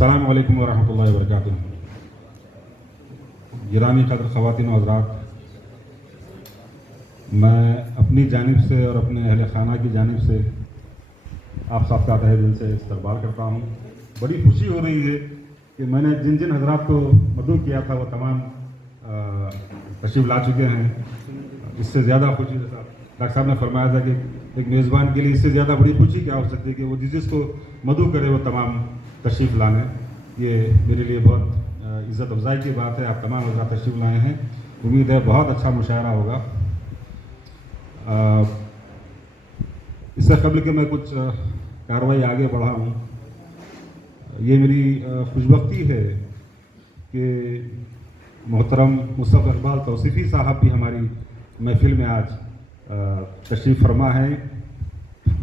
السلام علیکم ورحمۃ اللہ وبرکاتہ. گرامی قدر خواتین و حضرات، میں اپنی جانب سے اور اپنے اہل خانہ کی جانب سے آپ سب کا تہہ دل سے استقبال کرتا ہوں. بڑی خوشی ہو رہی ہے کہ میں نے جن جن حضرات کو مدعو کیا تھا وہ تمام تشریف لا چکے ہیں. اس سے زیادہ خوشی ڈاکٹر صاحب نے فرمایا تھا کہ ایک میزبان کے لیے اس سے زیادہ بڑی خوشی کیا ہو سکتی ہے کہ وہ جس کو مدعو کرے وہ تمام تشریف لانے. یہ میرے لیے بہت عزت افزائی کی بات ہے. آپ تمام حضرات تشریف لائے ہیں. امید ہے بہت اچھا مشاعرہ ہوگا. اس سے قبل کہ میں کچھ کارروائی آگے بڑھاؤں، یہ میری خوشبختی ہے کہ محترم مصطفی اقبال توصیفی صاحب بھی ہماری محفل میں آج تشریف فرما ہے.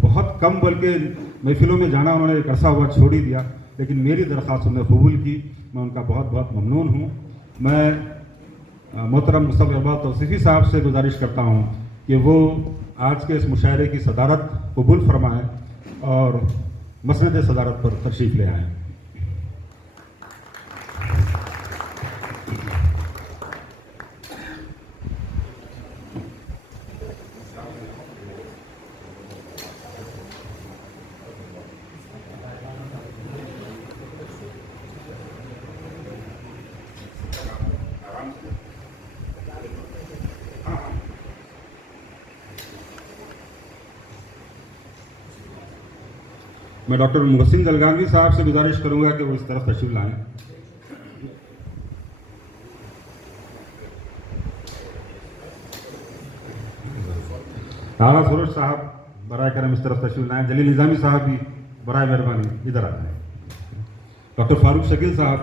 بہت کم بلکہ محفلوں میں جانا انہوں نے ایک عرصہ ہوا چھوڑ ہی دیا، لیکن میری درخواست انہوں نے قبول کی. میں ان کا بہت بہت ممنون ہوں. میں محترم مصطفی اقبال توصیفی صاحب سے گزارش کرتا ہوں کہ وہ آج کے اس مشاعرے کی صدارت قبول فرمائیں اور مسند صدارت پر تشریف لے آئیں. میں ڈاکٹر محسن جلگانوی صاحب سے گزارش کروں گا کہ وہ اس طرف تشریف لائیں. رانا سروش صاحب برائے کرم اس طرف تشریف لائیں. جلیل نظامی صاحب بھی برائے مہربانی ادھر آ جائیں. ڈاکٹر فاروق شکیل صاحب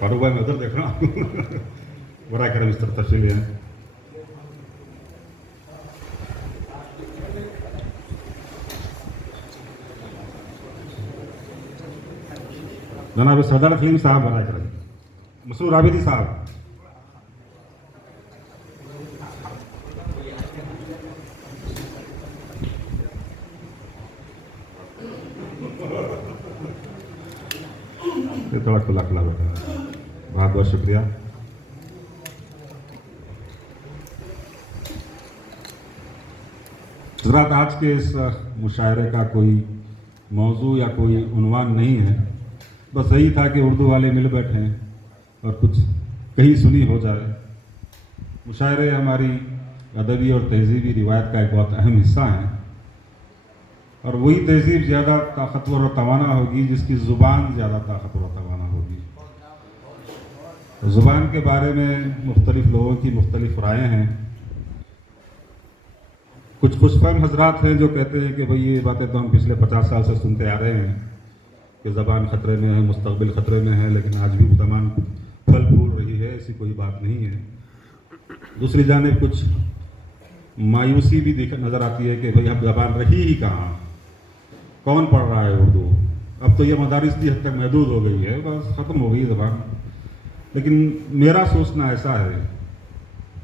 فاروق بھائی میں ادھر دیکھ رہا ہوں. برائے کرم اس طرف تشریف لے آئیں. جناب سردار حلیم صاحب برائے کرم. مسرور عابدی صاحب. یہ تھوڑا کھلا کھلا بیٹھا ہے. بہت بہت شکریہ. حضرات، آج کے اس مشاعرے کا کوئی موضوع یا کوئی عنوان نہیں ہے. بس یہی تھا کہ اردو والے مل بیٹھیں اور کچھ کہیں سنی ہو جائے. مشاعرے ہماری ادبی اور تہذیبی روایت کا ایک بہت اہم حصہ ہیں، اور وہی تہذیب زیادہ طاقتور و توانا ہوگی جس کی زبان زیادہ طاقتور و توانا ہوگی. زبان کے بارے میں مختلف لوگوں کی مختلف رائے ہیں. کچھ خوش فہم حضرات ہیں جو کہتے ہیں کہ بھئی یہ باتیں تو ہم پچھلے 50 سال سے سنتے آ رہے ہیں کہ زبان خطرے میں ہے، مستقبل خطرے میں ہے، لیکن آج بھی وہ زبان پھل پھول رہی ہے، ایسی کوئی بات نہیں ہے. دوسری جانب کچھ مایوسی بھی نظر آتی ہے کہ بھئی اب زبان رہی ہی کہاں، کون پڑھ رہا ہے اردو، اب تو یہ مدارس کی حد تک محدود ہو گئی ہے، بس ختم ہو گئی زبان. لیکن میرا سوچنا ایسا ہے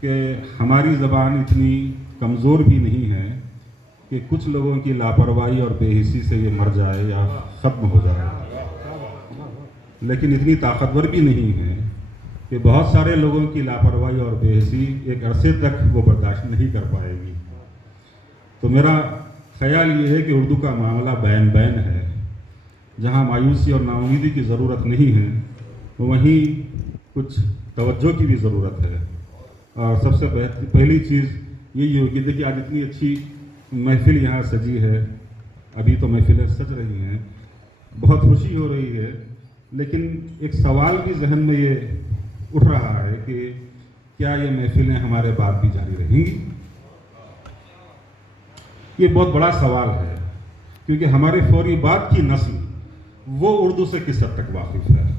کہ ہماری زبان اتنی کمزور بھی نہیں ہے کہ کچھ لوگوں کی لاپرواہی اور بے حسی سے یہ مر جائے یا ختم ہو جائے، لیکن اتنی طاقتور بھی نہیں ہے کہ بہت سارے لوگوں کی لاپرواہی اور بے حسی ایک عرصے تک وہ برداشت نہیں کر پائے گی. تو میرا خیال یہ ہے کہ اردو کا معاملہ بین بین ہے. جہاں مایوسی اور نا امیدی کی ضرورت نہیں ہے وہیں کچھ توجہ کی بھی ضرورت ہے. اور سب سے پہلی چیز یہی ہوگی، دیکھیے آج اتنی اچھی محفل یہاں سجی ہے، ابھی تو محفلیں سج رہی ہیں، بہت خوشی ہو رہی ہے، لیکن ایک سوال بھی ذہن میں یہ اٹھ رہا ہے کہ کیا یہ محفلیں ہمارے بعد بھی جاری رہیں گی؟ یہ بہت بڑا سوال ہے، کیونکہ ہمارے فوری بعد کی نسل وہ اردو سے کس حد تک واقف ہے.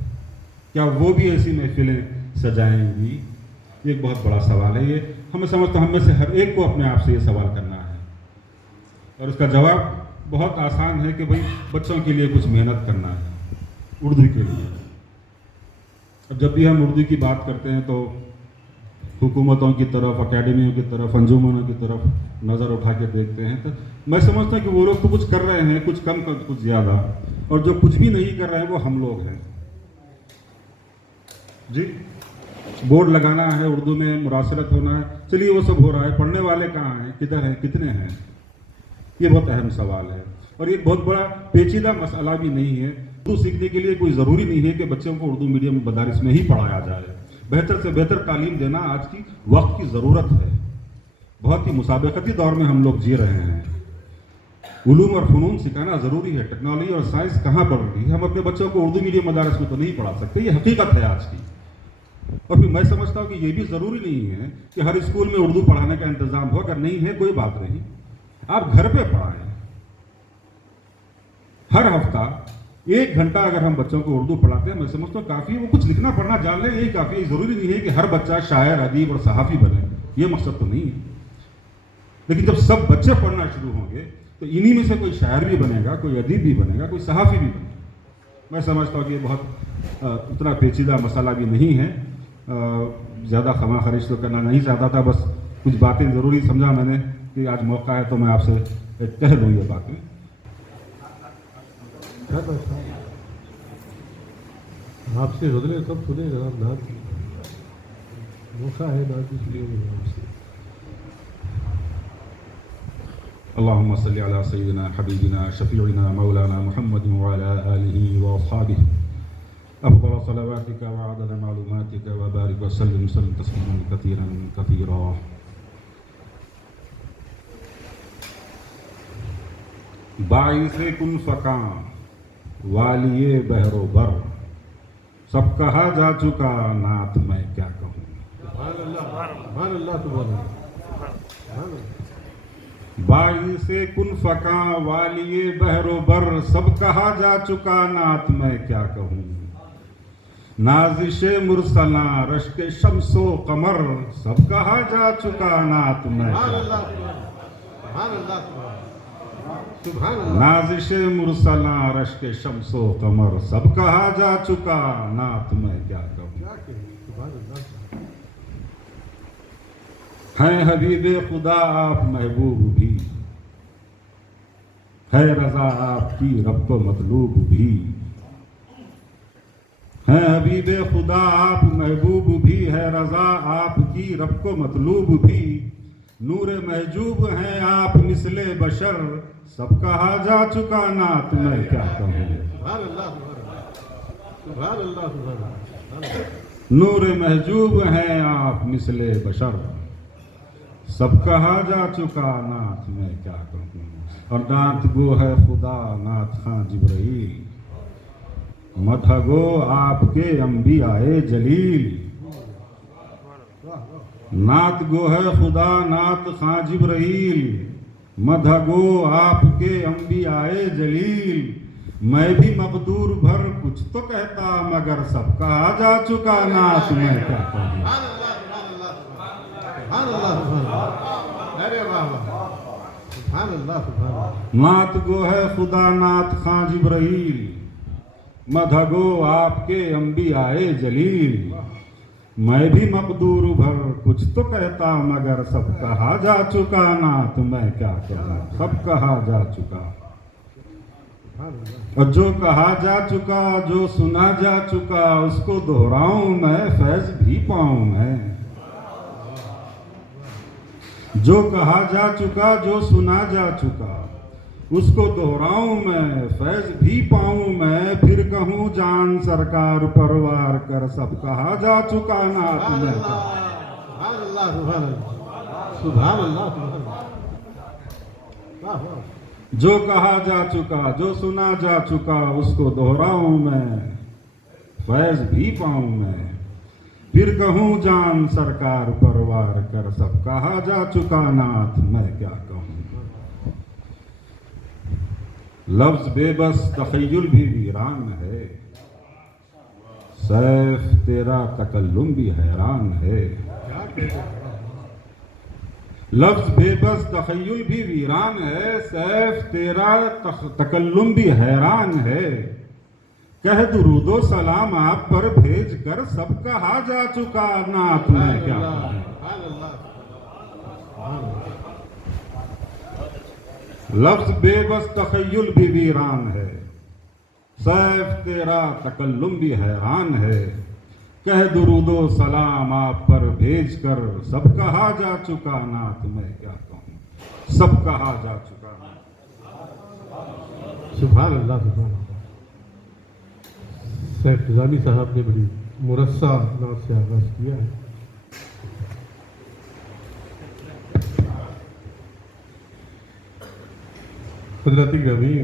کیا وہ بھی ایسی محفلیں سجائیں گی؟ یہ ایک بہت بڑا سوال ہے. یہ ہمیں سمجھتا ہم میں سے ہر ایک کو اپنے آپ سے یہ سوال کرنا ہے، اور اس کا جواب بہت آسان ہے کہ بھئی بچوں کے لیے کچھ محنت کرنا ہے اردو کے لیے. اب جب بھی ہم اردو کی بات کرتے ہیں تو हुकूमतों की तरफ, अकेडमियों की तरफ, अंजुमनों की तरफ नज़र उठा के देखते हैं, तो मैं समझता हूँ कि वो लोग तो कुछ कर रहे हैं, कुछ कम कुछ ज़्यादा, और जो कुछ भी नहीं कर रहे हैं वो हम लोग हैं जी। बोर्ड लगाना है, उर्दू में मुरासलत होना है, चलिए वो सब हो रहा है, पढ़ने वाले कहाँ हैं, किधर हैं, कितने हैं, ये बहुत अहम सवाल है। और ये बहुत बड़ा पेचीदा मसला भी नहीं है। उर्दू सीखने के लिए कोई ज़रूरी नहीं है कि बच्चों को उर्दू मीडियम मदारिस में ही पढ़ाया जाए। बेहतर से बेहतर तालीम देना आज की वक्त की ज़रूरत है। बहुत ही मुसाबकती दौर में हम लोग जी रहे हैं। उलूम और फ़नून सिखाना ज़रूरी है। टेक्नोलॉजी और साइंस कहाँ बढ़ रही है, हम अपने बच्चों को उर्दू मीडियम मदारिस में तो नहीं पढ़ा सकते, ये हकीकत है आज की। और फिर मैं समझता हूँ कि ये भी ज़रूरी नहीं है कि हर स्कूल में उर्दू पढ़ाने का इंतज़ाम हो। अगर नहीं है कोई बात नहीं, आप घर पे पढ़ाएं। हर हफ्ता 1 घंटा अगर हम बच्चों को उर्दू पढ़ाते हैं, मैं समझता हूँ काफ़ी। वो कुछ लिखना पढ़ना जान लें, यही काफ़ी है। ज़रूरी नहीं है कि हर बच्चा शायर, अदीब और सहाफ़ी बने, ये मकसद तो नहीं है। लेकिन जब सब बच्चे पढ़ना शुरू होंगे तो इन्हीं में से कोई शायर भी बनेगा, कोई अदीब भी बनेगा, कोई सहाफ़ी भी बनेगा। मैं समझता हूँ कि ये बहुत उतना पेचीदा मसला भी नहीं है। ज़्यादा खमा खरीश तो करना नहीं चाहता था, बस कुछ बातें ज़रूरी समझा मैंने कि आज मौका है तो मैं आपसे कह दूँ ये बातें। आपसे बदले कब सुने जनाब नाथ, मौका है नाथ इसलिए आपसे। अल्लाहुम्मा सल्ली अला सय्यिदिना हबीबिना शफीइना मौलाना मुहम्मद व अला आलिहि व अस्हाबिहि अफ़ज़ल सलावातिका व अदद मालूमातिका व बारिक व सल्लिम तस्लीमन कसीरन कसीरा। बाइसे कुन फ़कां वालिए बहरो बर, सब कहा जा चुका नात मैं क्या कहूँ। बाइसे कुन फ़कां वालिए बहरो बर, सब कहा जा चुका नात मैं क्या कहूँ। नाज़िशे मुरसला रश्के शम्सो कमर, सब कहा जा चुका नात मैं क्या कहूँ। नाज़िशे मुरसला रश्के शम्सो कमर, सब कहा जा चुका नात मैं क्या कहूँ। हैं हबीबे खुदा आप महबूब भी, है रज़ा आपकी रब को मतलूब भी। हैं हबीबे खुदा आप महबूब भी, है रज़ा आपकी रब को मतलूब भी। नूर महजूब हैं आप मिसले बशर, सब कहा जा चुका नात मैं क्या कहूँ। नूर महजूब हैं आप मिसले बशर, सब कहा जा चुका नात मैं क्या कहूँ। और नात गो है खुदा नात खां जिब्राइल, मदहगो आपके अंबियाए जलील। नात गो है खुदा नात खां जिब्राइल, मदहगो आपके अंबियाए जलील। मैं भी मकदूर भर कुछ तो कहता, मगर सब कहा जा चुका नात मैं क्या कहूँ। नात गो है खुदा नात खां जिब्राइल, मदहगो आपके अंबियाए जलील। मैं भी मकदूर भर कुछ तो कहता, मगर सब कहा जा चुका नात मैं क्या कहूँ। सब कहा जा चुका, और जो कहा जा चुका, जो सुना जा चुका, उसको दोहराऊं मैं, फैज भी पाऊं मैं। जो कहा जा चुका, जो सुना जा चुका, उसको दोहराऊं मैं, फैज भी पाऊं मैं। फिर कहूँ जान सरकार परवार कर, सब कहा जा चुका नात मैं क्या। जो कहा जा चुका, जो सुना जा चुका, उसको दोहराऊं मैं, फैज भी पाऊं मैं। फिर कहूँ जान सरकार परवार कर, सब कहा जा चुका नात मैं क्या कहूँ। लफ्ज बेबस तखय्युल भी वीरान है, सैफ तेरा तकल्लुम भी हैरान है। लफ्ज बेबस तखय्युल भी वीरान है, सैफ तेरा तकल्लुम भी हैरान है। کہہ درود و سلام آپ پر بھیج کر سب کہا جا چکا نعت میں کیا کہوں۔ سبحان اللہ سبحان اللہ۔ لفظ بے بس تخیل بھی ویران ہے، سیف تیرا تکلم بھی حیران ہے، کہہ درود و سلام آپ پر بھیج کر سب کہا جا چکا نعت میں کیا کہوں، سب کہا جا چکا نعت۔ سبحان اللہ سبحان اللہ۔ سیف فضانی صاحب نے بڑی مرصع نعت سے آغاز کیا ہے۔ حضرت گرامی،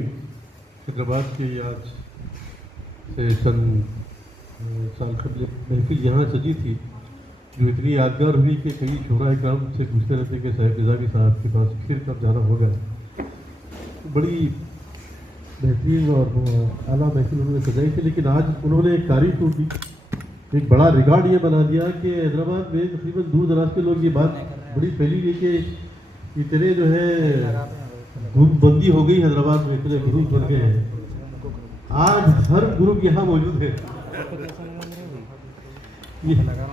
حیدرآباد کی آج سے چند سال قبل محفل یہاں سجی تھی جو اتنی یادگار ہوئی کہ کئی شعراء کرام سے پوچھتے رہتے کہ سیف فضانی صاحب کے پاس پھر کب جانا ہوگا۔ بڑی بہترین اور اعلیٰ محفل انہوں نے سجائی تھی، لیکن آج انہوں نے ایک تاریخ کو کی، ایک بڑا ریکارڈ یہ بنا دیا کہ حیدرآباد میں تقریباً دور دراز کے لوگ یہ بات بڑی پھیلی ہوئی کہ اتنے جو ہے گروپ بندی ہو گئی حیدرآباد میں، اتنے گروپ بن گئے ہیں، آج ہر گروپ یہاں موجود ہے،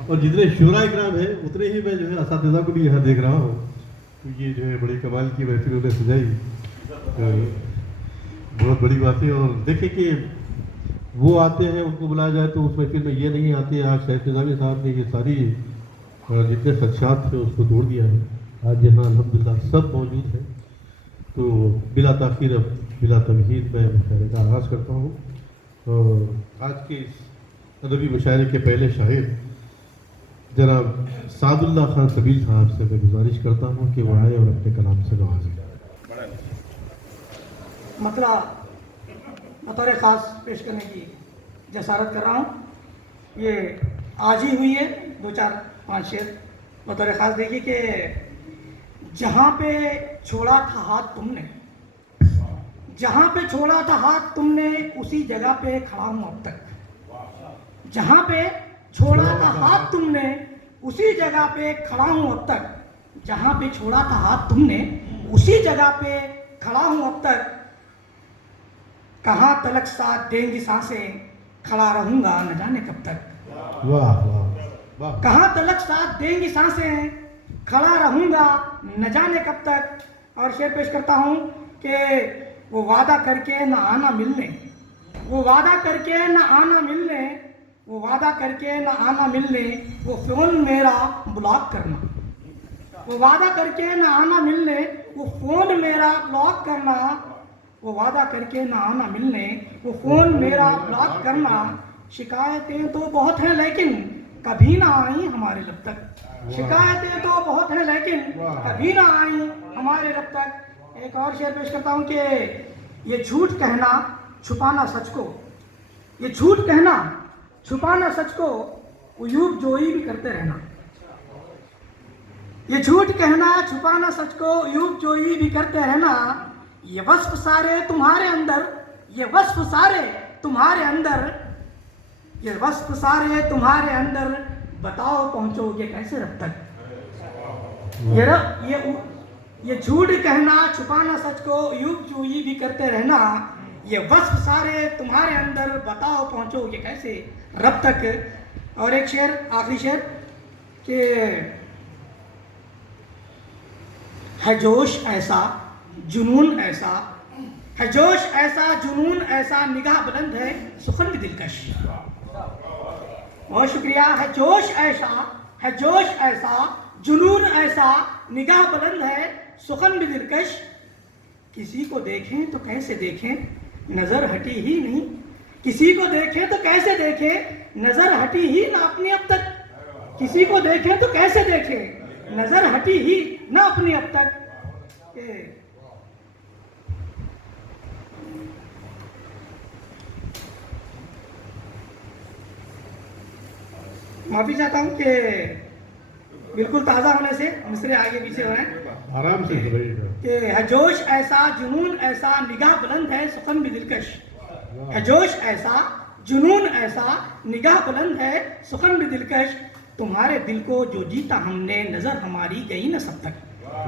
اور جتنے شعراء کرام ہیں اتنے ہی میں جو ہے اساتذہ کو بھی یہاں دیکھ رہا ہوں۔ تو یہ جو ہے بڑی کمال کی محفل انہوں نے سجائی، بہت بڑی بات ہے۔ اور دیکھیں کہ وہ آتے ہیں، ان کو بلایا جائے تو اس محفل میں یہ نہیں آتے۔ آج سیف فضانی صاحب نے یہ ساری جتنے خدشات تھے اس کو توڑ دیا ہے، آج یہاں الحمدللہ سب موجود ہیں۔ تو بلا تاخیر اب بلا تمہید میں مشاعرے کا آغاز کرتا ہوں، اور آج کے اس ادبی مشاعرے کے پہلے شاعر جناب سعد اللہ خان سبیل صاحب سے میں گزارش کرتا ہوں کہ وہ آئے اور اپنے کلام سے نوازیں۔ مطلع بطور خاص پیش کرنے کی جسارت کر رہا ہوں، یہ آج ہی ہوئی ہے، 2-4-5 شعر بطور خاص دیکھیے کہ جہاں پہ چھوڑا تھا ہاتھ تم نے، جہاں پہ چھوڑا تھا ہاتھ تم نے اسی جگہ پہ کھڑا ہوں اب تک، جہاں پہ چھوڑا تھا ہاتھ تم نے اسی جگہ پہ کھڑا ہوں اب تک، جہاں پہ چھوڑا تھا ہاتھ تم نے اسی جگہ پہ کھڑا ہوں اب تک، کہاں تلک ساتھ دیں گی سانسیں کھڑا رہوں گا نہ جانے کب تک، واہ واہ واہ۔ کہاں تلک ساتھ دیں گی سانسیں کھڑا رہوں گا نہ جانے کب تک۔ اور شعر پیش کرتا ہوں کہ وہ وعدہ کر کے نہ آنا ملنے، وہ وعدہ کر کے نہ آنا ملنے، وہ وعدہ کر کے نہ آنا ملنے، وہ فون میرا بلاک کرنا، وہ وعدہ کر کے نہ آنا ملنے، وہ فون میرا بلاک کرنا، وہ وعدہ کر کے نہ آنا ملنے، وہ فون میرا بلاک کرنا، شکایتیں تو بہت ہیں لیکن کبھی نہ آئیں ہمارے لب تک، شکایتیں تو بہت ہیں لیکن کبھی نہ آئیں ہمارے لب تک۔ ایک اور شعر پیش کرتا ہوں کہ یہ جھوٹ کہنا چھپانا سچ کو، یہ جھوٹ کہنا چھپانا سچ کو عیوب جوئی بھی کرتے رہنا، یہ جھوٹ کہنا چھپانا سچ کو عیوب جوئی بھی کرتے رہنا، یہ وصف سارے تمہارے اندر، یہ وصف سارے تمہارے اندر، یہ وصف سارے تمہارے اندر، بتاؤ پہنچو گے کیسے رب تک، یہ جھوٹ کہنا چھپانا سچ کو عیوب جوئی بھی کرتے رہنا، یہ وصف سارے تمہارے اندر، بتاؤ پہنچو گے کیسے رب تک۔ اور ایک شعر، آخری شعر کہ ہے جوش ایسا جنون ایسا، ہے جوش ایسا جنون ایسا، نگاہ بلند ہے سخن بھی دلکش، بہت شکریہ۔ ہے جوش ایسا، ہے جوش ایسا جنون ایسا، نگاہ بلند ہے سخن بھی دلکش، کسی کو دیکھیں تو کیسے دیکھیں نظر ہٹی ہی نہیں، کسی کو دیکھیں تو کیسے دیکھیں نظر ہٹی ہی نہ اپنی اب تک، کسی کو دیکھیں تو کیسے دیکھیں نظر ہٹی ہی نہ اپنی اب تک۔ معافی چاہتا ہوں کہ بالکل تازہ ہونے سے مصرے آگے پیچھے ہو رہے ہیں، آرام سے سنائیے گا کہ ہے جوش ایسا جنون ایسا، نگاہ بلند ہے سخن بھی دلکش، ہے جوش ایسا جنون ایسا، نگاہ بلند ہے سخن بھی دلکش، تمہارے دل کو جو جیتا ہم نے نظر ہماری گئی نہ سب تک،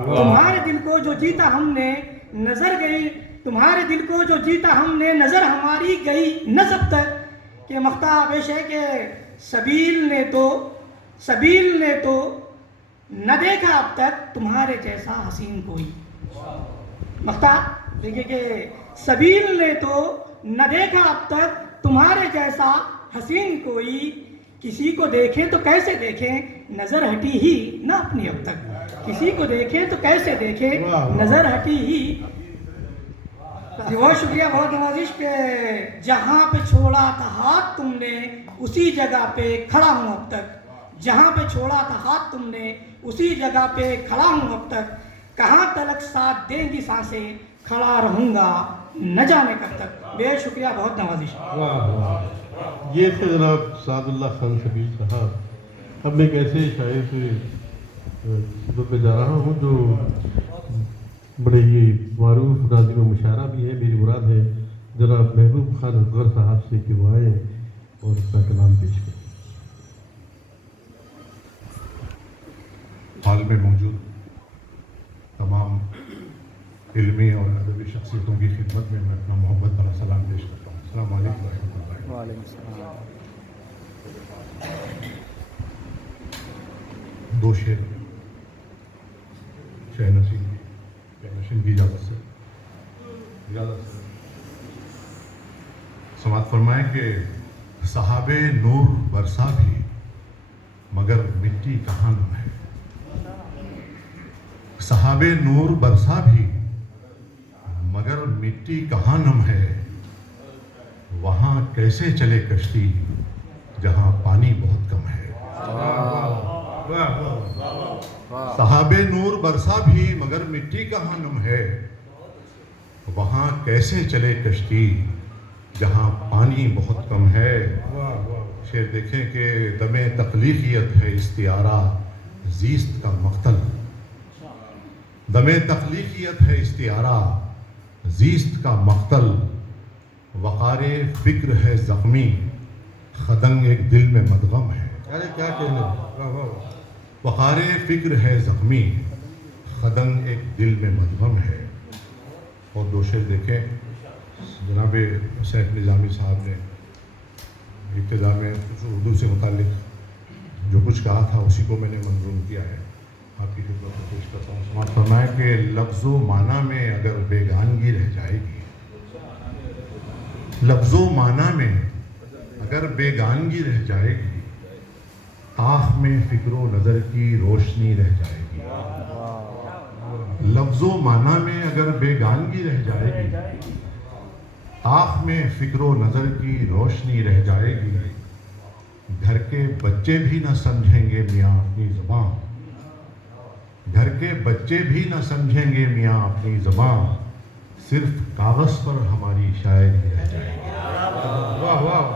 تمہارے دل کو جو جیتا ہم نے نظر گئی، تمہارے دل کو جو جیتا ہم نے نظر ہماری گئی نہ سب تک، کہ مختہ پیش ہے کہ سبیل نے تو نہ دیکھا اب تک تمہارے جیسا حسین کوئی. مختہ دیکھیے کہ سبیل نے تو نہ دیکھا اب تک تمہارے جیسا حسین کوئی. کسی کو دیکھیں تو کیسے دیکھیں نظر ہٹی ہی نہ اپنی اب تک. کسی کو دیکھیں تو کیسے دیکھیں نظر ہٹی ہی. بہت شکریہ, بہت نوازش کہ جہاں پہ چھوڑا تھا ہاتھ تم نے اسی جگہ پہ کھڑا ہوں اب تک. جہاں پہ چھوڑا تھا ہاتھ تم نے اسی جگہ پہ کھڑا ہوں اب تک. کہاں تلک ساتھ دیں گی سانسیں کھڑا رہوں گا نہ جانے کب تک. بے شکریہ, بہت نوازش. یہ تھے جناب سعد اللہ خان شبیل صاحب. اب میں ایک ایسے شاعر سے خدمت میں جا رہا ہوں جو بڑے ہی معروف ناظم و مشاعرہ بھی ہے. میری مراد ہے جناب محبوب خان اصغر صاحب سے کہ وہ آئیں اور اپنا کلام پیش کریں. حال میں موجود تمام علمی اور ادبی شخصیتوں کی خدمت میں اپنا محبت بھرا سلام پیش کرتا ہوں. السلام علیکم ورحمۃ اللہ. وعلیکم السلام. دو شعر شہ نشین کی اجازت سے سماعت فرمائیں کہ صحاب نور برسا بھی مگر مٹی کہاں نم ہے. صحاب نور برسا بھی مگر مٹی کہاں نم ہے. وہاں کیسے چلے کشتی جہاں پانی بہت کم ہے. صحاب نور برسا بھی مگر مٹی کہاں نم ہے. وہاں کیسے چلے کشتی جہاں پانی بہت کم ہے. شعر دیکھیں کہ دم تخلیقیت ہے استعارہ زیست کا مقتل. دم تخلیقیت ہے استعارہ زیست کا مقتل. وقار فکر ہے زخمی خدنگ ایک دل میں مدغم ہے. ارے کیا کہنا. وقار فکر ہے زخمی خدنگ ایک دل میں مدغم ہے. اور دو شعر دیکھیں جناب سیف نظامی صاحب نے ابتدا میں اردو سے متعلق جو کچھ کہا تھا اسی کو میں نے منظوم کیا ہے. آپ کی خدمت میں پیش کرتا ہوں. سماعت فرمائیں کہ لفظ و معنی میں اگر بیگانگی رہ جائے گی. لفظ و معنی میں اگر بیگانگی رہ جائے گی. آنکھ میں فکر و نظر کی روشنی رہ جائے گی. لفظ و معنی میں اگر بیگانگی رہ جائے گی. آنکھ میں فکر و نظر کی روشنی رہ جائے گی. گھر کے بچے بھی نہ سمجھیں گے میاں اپنی زبان. گھر کے بچے بھی نہ سمجھیں گے میاں اپنی زبان. صرف کاغذ پر ہماری شاعری رہ جائے گی. واہ واہ.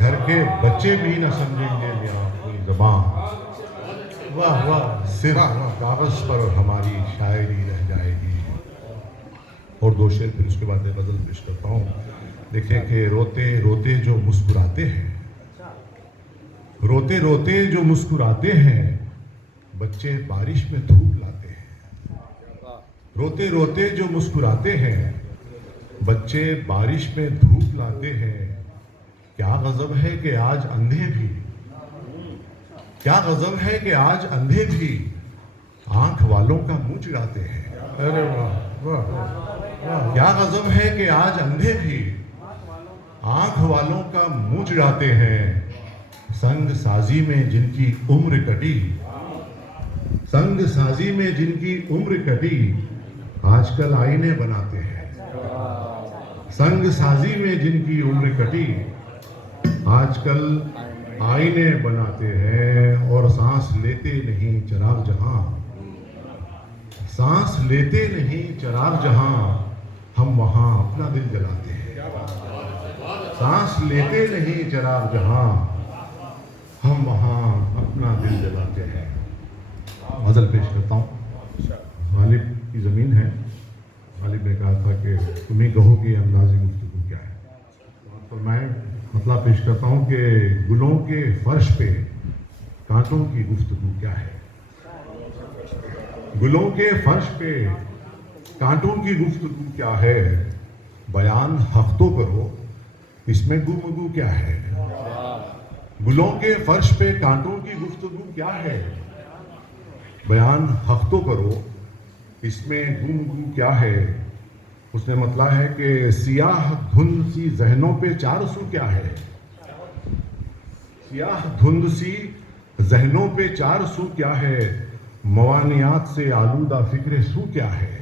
گھر کے بچے بھی نہ سمجھیں گے میاں اپنی زبان. واہ واہ. صرف کاغذ پر ہماری شاعری رہ جائے گی. اور دو شعر پھر اس کے بعد غزل پیش کرتا ہوں. دیکھیں کہ روتے روتے جو مسکراتے ہیں. روتے روتے جو مسکراتے ہیں بچے بارش میں دھوپ لاتے ہیں. روتے روتے جو مسکراتے ہیں بچے بارش میں دھوپ لاتے ہیں. کیا غضب ہے کہ آج اندھے بھی. کیا غضب ہے کہ آج اندھے بھی آنکھ والوں کا منہ چڑھاتے ہیں. ارے واہ واہ. کیا غضب ہے کہ آج اندھے بھی آنکھ والوں کا منہ چڑھاتے ہیں. سنگ سازی میں جن کی عمر کٹی. سنگ سازی میں جن کی عمر کٹی آج کل آئینے بناتے ہیں. سنگ سازی میں جن کی عمر کٹی آج کل آئینے بناتے ہیں. اور سانس لیتے نہیں چراغ جہاں. سانس لیتے نہیں چراغ جہاں ہم وہاں اپنا دل جلاتے ہیں. سانس لیتے نہیں چراغ جہاں ہم وہاں اپنا دل جلاتے ہیں. غزل پیش کرتا ہوں. غالب کی زمین ہے. غالب نے کہا تھا کہ تم ہی کہو کہ انداز گفتگو کیا ہے. تو میں مطلب پیش کرتا ہوں کہ گلوں کے فرش پہ کانٹوں کی گفتگو کیا ہے. گلوں کے فرش پہ کانٹوں کی گفتگو کیا ہے. بیان حق تو کرو اس میں گفتگو کیا ہے؟ گلوں کے فرش پہ کانٹوں کی گفتگو کیا ہے؟ بیان حق تو کرو، اس میں گفتگو کیا ہے؟ اس نے مطلب ہے کہ سیاہ دھند سی ذہنوں پہ چار سو کیا ہے؟ سیاہ دھند سی ذہنوں پہ چار سو کیا ہے؟ موانعات سے آلودہ فکر سو کیا ہے؟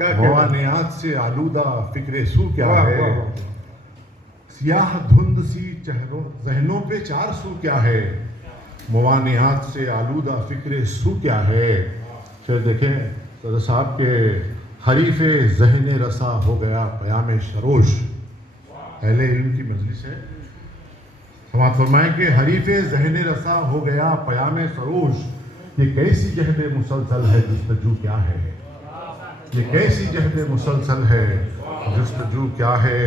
موانعات سے آلودہ فکر سو کیا ہے؟ سیاہ دھند سی ذہنوں پہ چار سو کیا ہے؟ موانعات سے آلودہ فکر سو کیا ہے؟ پھر دیکھیں صدر صاحب کے حریف ذہن رسا ہو گیا پیام شروش، اہل علم کی مجلس ہے، سماعت فرمائیں کہ حریف ذہن رسا ہو گیا پیام سروش، یہ کیسی جہد مسلسل ہے جستجو کیا ہے؟ یہ کیسی جہد مسلسل ہے جستجو کیا ہے؟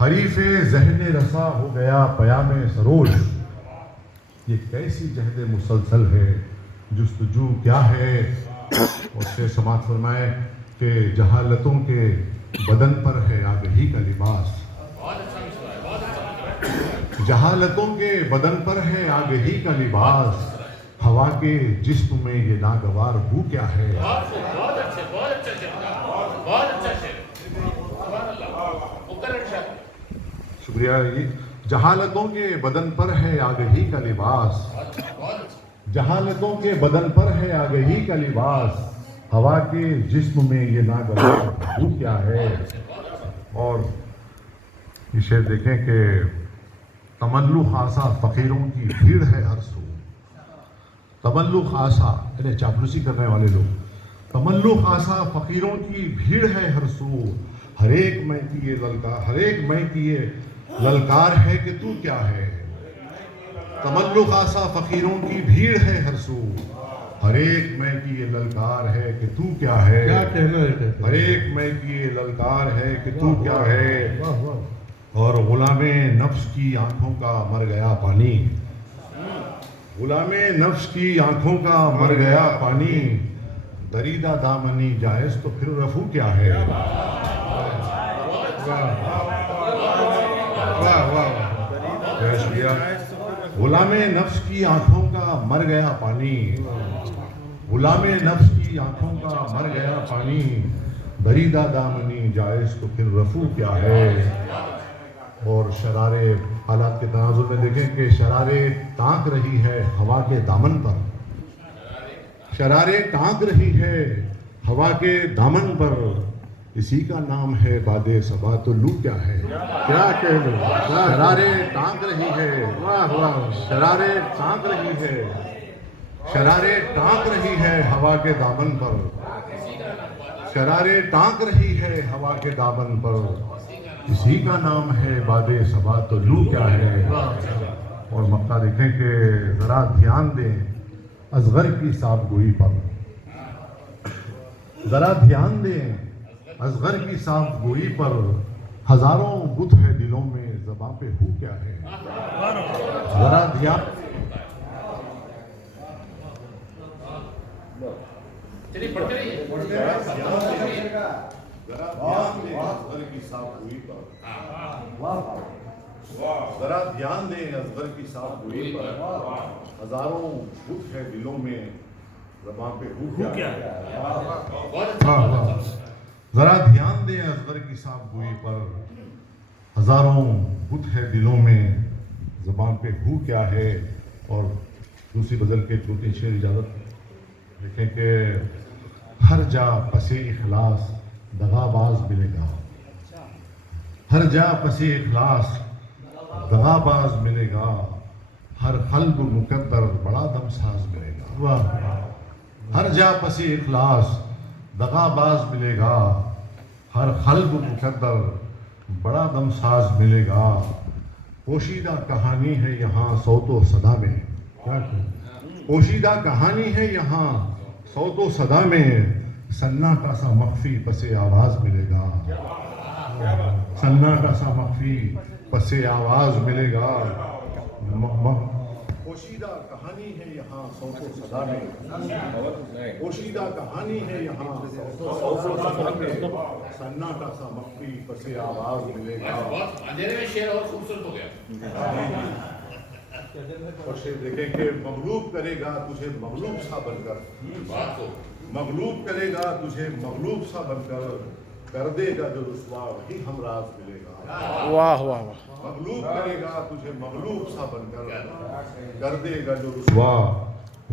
حریف ذہن رسا ہو گیا پیام سروش، یہ کیسی جہد مسلسل ہے جستجو کیا ہے؟ اور سے سماعت فرمائے کہ جہالتوں کے بدن پر ہے آگہی کا لباس، جہالتوں کے بدن پر ہے آگہی کا لباس، ہوا کے جسم میں یہ ناگوار بو کیا ہے؟ شکریہ جی۔ جہالتوں کے بدن پر ہے آگہی کا لباس، جہالتوں کے بدن پر ہے آگہی کا لباس، ہوا کے جسم میں یہ ناگوار بو کیا ہے؟ اور یہ شعر دیکھیں کہ تملو خاصا فقیروں کی بھیڑ ہے ہر سو، تملو خاصا یعنی چاپلوسی کرنے والے لوگ، تملو خاصا فقیروں کی بھیڑ ہے ہر سو، ہر ایک میں کی یہ للکار، ہر ایک میں کی یہ للکار ہے کہ تو کیا ہے؟ تملو خاصا فقیروں کی بھیڑ ہے ہر سو، ہر ایک میں کی یہ للکار ہے کہ تو کیا ہے؟ ہر ایک میں کی یہ للکار ہے کہ تو کیا ہے؟ اور غلام نفس کی آنکھوں کا مر گیا پانی، غلام نفس کی آنکھوں کا مر گیا پانی، دریدہ دامنی جائز تو پھر رفو کیا ہے؟ غلام نفس کی آنکھوں کا مر گیا پانی، غلام نفس کی آنکھوں کا مر گیا پانی، دریدہ دامنی جائز تو پھر رفو کیا ہے؟ اور شرارے حالات کے تناظر میں دیکھیں کہ شرارے ٹانک رہی ہے ہوا کے دامن پر، شرارے ٹانک رہی ہے ہوا کے دامن پر، اسی کا نام ہے باد صبا تو لو کیا ہے؟ کیا کہہ لوں؟ شرارے ٹانک رہی ہے، شرارے ٹانک رہی ہے، شرارے ٹانک رہی ہے ہوا کے دامن پر، شرارے ٹانک رہی ہے ہوا کے دامن پر، اسی کا نام ہے باد صبا تو لو کیا ہے؟ اور مکہ دیکھیں کہ ذرا دھیان دیں اصغر کی صاف گوئی پر، ذرا دھیان دیں اصغر کی صاف گوئی پر، ہزاروں بت ہے دلوں میں زباں پہ ہو کیا ہے؟ ذرا دھیان ذرا دھیان دیں اصغر کی صاف گوئی پر، ہزاروں بت ہے دلوں میں زباں پہ ہو کیا ہے؟ ذرا دھیان دیں اصغر کی صاف گوئی پر، ہزاروں بت ہے دلوں میں زبان پہ ہو کیا ہے؟ اور دوسری غزل کے چھوٹے شعر اجازت دیکھیں کہ ہر جا پس اخلاص دغاباز ملے گا، ہر جا پس اخلاص دغاباز ملے گا، ہر قلب مقدر بڑا دم ساز ملے گا، ہر جا پس اخلاص دغاباز ملے گا، ہر قلب مقدر بڑا دم ساز ملے گا، پوشیدہ کہانی ہے یہاں صوت و صدا میں، پوشیدہ کہانی ہے یہاں صوت و صدا میں، سناٹا سا مخفی پس آواز ملے گا، سناٹا سا مخفی پس آواز ملے گا، पोशीदा कहानी है यहाँ सौ सदा में, पोशीदा कहानी है यहाँ सौ सदा में, सन्नाटा सा मख्फी पसे आवाज मिलेगा। अंधेरे में शेर और खूबसूरत हो गया। और शेर देखें कि मगलूब करेगा तुझे मगलूब सा बनकर, बात को मगलूब करेगा तुझे मगलूब सा बनकर, कर देगा जो रुसवा वही हमराज मिलेगा। वाह वाह वाह। मगलूब करेगा तुझे मगलूब सा बनकर, कर देगा जो रुसवा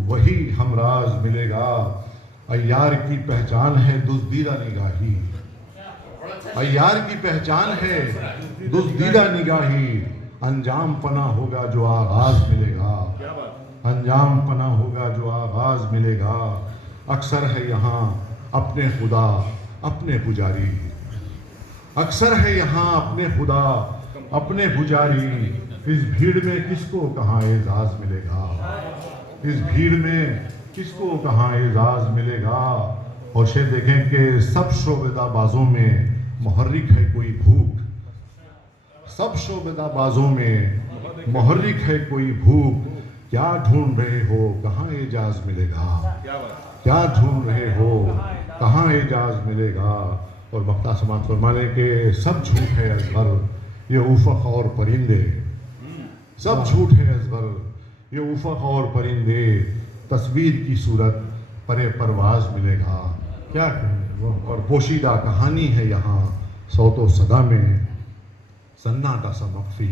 वही हमराज मिलेगा। अय्यार की पहचान है दुज़दीदा निगाही, अय्यार की पहचान है दुज़दीदा निगाही, अंजाम पना होगा जो आगाज मिलेगा, अंजाम पना होगा जो आगाज मिलेगा। अक्सर है यहाँ अपने खुदा अपने पुजारी, अक्सर है यहाँ अपने खुदा अपने पुजारी, इस भीड़ में किसको कहाँ एजाज मिलेगा, इस भीड़ में किसको कहाँ एजाज मिलेगा। और शेर देखें कि सब शोबेदाबाजों में मुहर्रिक है कोई भूख, सब शोबेदाबाजों में मुहर्रिक है कोई भूख, क्या ढूंढ रहे हो कहाँ एजाज मिलेगा, क्या ढूंढ रहे हो कहाँ एजाज मिलेगा। और वक्ता समाज फरमाने के सब झूठ है असगर ये उफ़क़ और परिंदे, सब झूठ है असगर ये उफ़क़ और परिंदे, तस्वीर की सूरत परे परवाज मिलेगा। क्या कहें वो, और पोशीदा कहानी है यहाँ सौतो सदा में, सन्नाटा सा मख्फी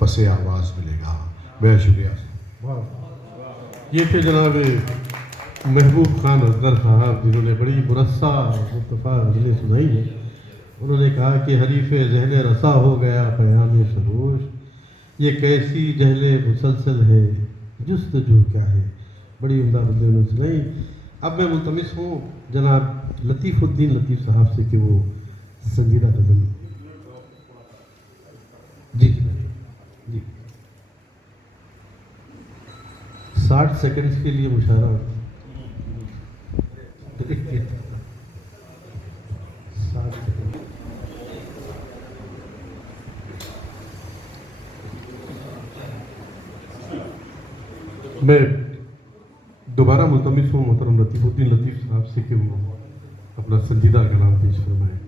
पसे आवाज़ मिलेगा। बेहद शुक्रिया। ये थे जनाब महबूब खान असगर साहब, जिन्होंने बड़ी मुरस्सा मुस्तफ़ा गज़लें सुनाई है। उन्होंने कहा कि हरीफ़ ज़हन रसा हो गया क़याम सरोश, ये कैसी जहले मुसलसल है जुस्तजू क्या है। बड़ी उम्दा गज़लें उन्होंने सुनाई। अब मैं मुल्तमिस हूँ जनाब लतीफ़ुद्दीन लतीफ़ साहब से कि वो संजीदा गज़ल जी जी 60 सेकंड्स के लिए मुशायरा 60 सेकंड। मैं दोबारा मुल्तमिस हूँ मोहतरम लतीफ़ुद्दीन लतीफ़ साहब से कि वो अपना संजीदा कलाम पेश फरमाएं।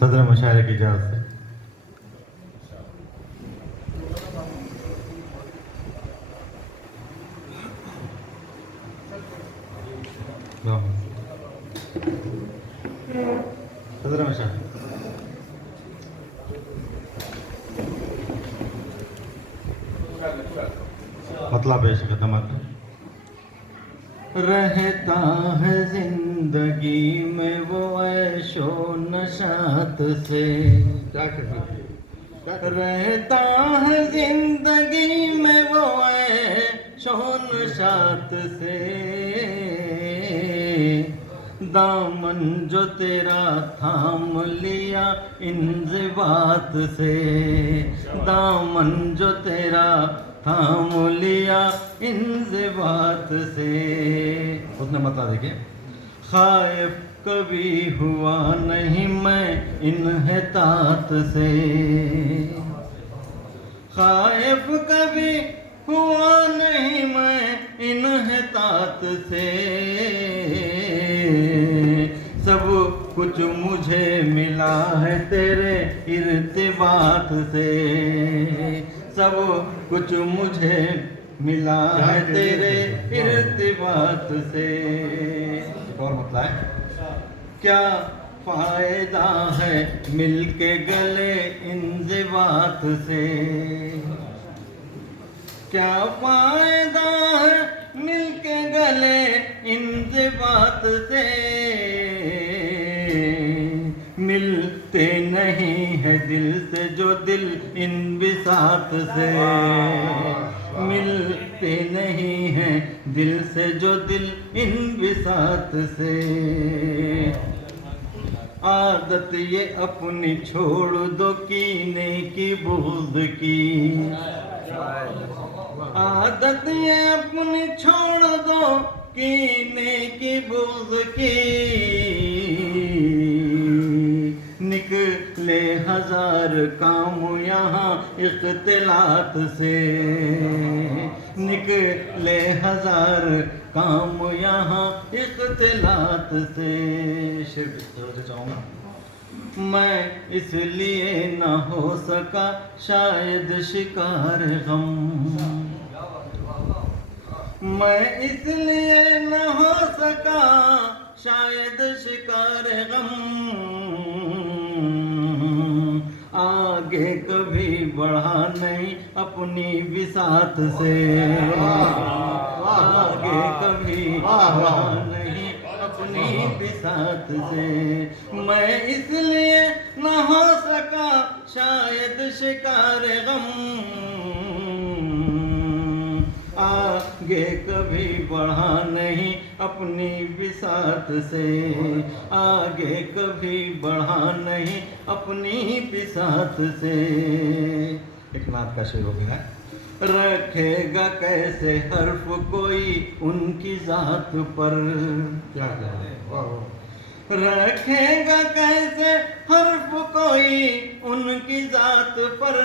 सदर मुशायरे की इजाज़त से सदर मुशायरे मतलब पेश खदमत। रहता है जिंदगी में वो ऐशो नशात से, रहता है जिंदगी में वो ऐशो नशात से, दामन जो तेरा थाम लिया इंज़िबात से, दामन जो तेरा थाम लिया इंज़िबात से। उसने मतलब देखिए, खाइफ कभी हुआ नहीं मैं इन्हितात से, खाइफ कभी हुआ नहीं मैं इन्हितात से, सब कुछ मुझे मिला है तेरे इर्तिबात से, सब कुछ मुझे मिला है तेरे इर्तिबात से। एक और मतलब है, क्या फायदा है मिलके गले इंज़िबात से, क्या फायदा है मिलके गले इंज़िबात से, मिलते नहीं है दिल से जो दिल इन बिसात से, मिलते नहीं है दिल से जो दिल इन बिसात से। आदत ये अपनी छोड़ दो कीने की बुग़्ज़ की, आदत ये अपनी छोड़ दो کینے کی بغض کی نکلے ہزار کام یہاں اختلاط سے نکلے ہزار کام یہاں اختلاط سے شعر سے چاہوں گا میں اس لیے نہ ہو سکا شاید شکار غم میں اس لیے نہ ہو سکا شاید شکار غم آگے کبھی بڑھا نہیں اپنی بساط سے آگے کبھی بڑھا نہیں اپنی بساط سے میں اس لیے نہ ہو سکا شاید شکار غم آگے کبھی بڑھا نہیں اپنی بساط سے آگے کبھی بڑھا نہیں اپنی بساط سے ایک نعت کا شعر ہو گیا ہے رکھے گا کیسے حرف کوئی ان کی ذات پر کیا رکھے گا کیسے حرف کوئی ان کی ذات پر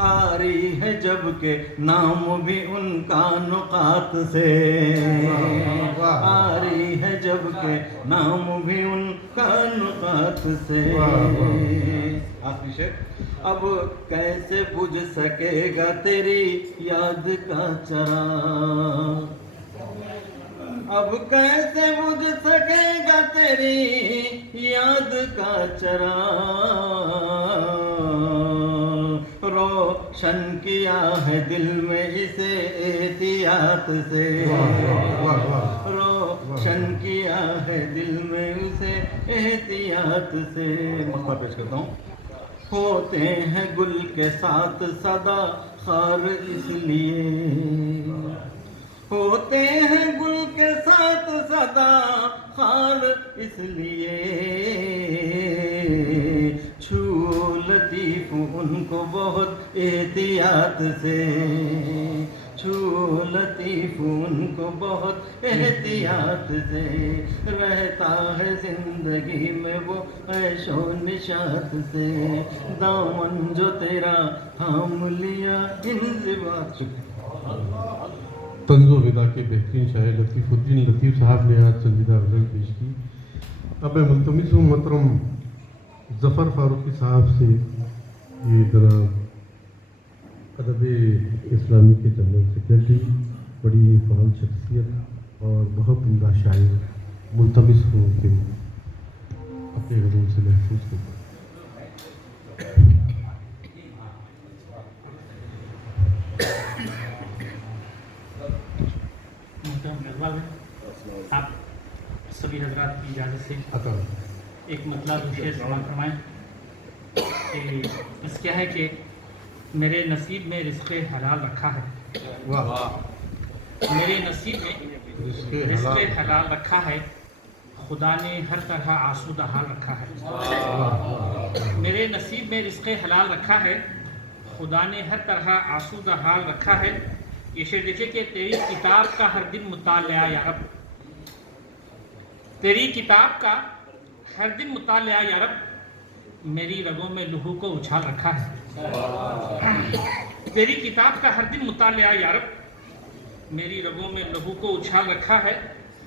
آری ہے جب کہ نام بھی ان کا نقاط سے آری ہے جب کہ نام بھی ان کا نقاط سے آخری شعر اب کیسے بجھ سکے گا تیری یاد کا چراغ اب کیسے بجھ سکے گا تیری یاد کا چراغ روشن کیا ہے دل میں اسے احتیاط سے روشن کیا ہے دل میں اسے احتیاط سے مقطع پیش کرتا ہوں ہوتے ہیں گل کے ساتھ صدا خار اس لیے ہوتے ہیں گل کے ساتھ صدا خار اس لیے چھو لطیف ان کو بہت احتیاط سے چھو لطیف ان کو بہت احتیاط سے رہتا ہے زندگی میں وہ عیش و نشاط سے دامن جو تیرا تھام لیا انضباط طنز و غذا کے بہترین شاعر لطیف الدین لطیف صاحب نے آج چندیدہ غزل پیش کی اب میں ملتمس ہوں محترم ظفر فاروقی صاحب سے یہ ذرا ادب اسلامی کے جنرل سیکرٹری بڑی فعال شخصیت اور بہت عمدہ شاعر ملتمس ہوں کہ اپنے غزل سے محفوظ کریں آپ سبھی حضرات کی اجازت سے ایک مطلب شعر سماعت فرمائیں کہ بس کیا ہے کہ میرے نصیب میں رزق حلال رکھا ہے میرے نصیب میں رزق حلال رکھا ہے خدا نے ہر طرح آسودہ حال رکھا ہے میرے نصیب میں رزق حلال رکھا ہے خدا نے ہر طرح آسودہ حال رکھا ہے یہ شعر دیکھیے کہ تیری کتاب کا ہر دن مطالعہ یا رب تیری کتاب کا ہر دن مطالعہ یا رب میری رگوں میں لہو کو اچھال رکھا ہے تیری کتاب کا ہر دن مطالعہ یا رب میری رگوں میں لہو کو اچھال رکھا ہے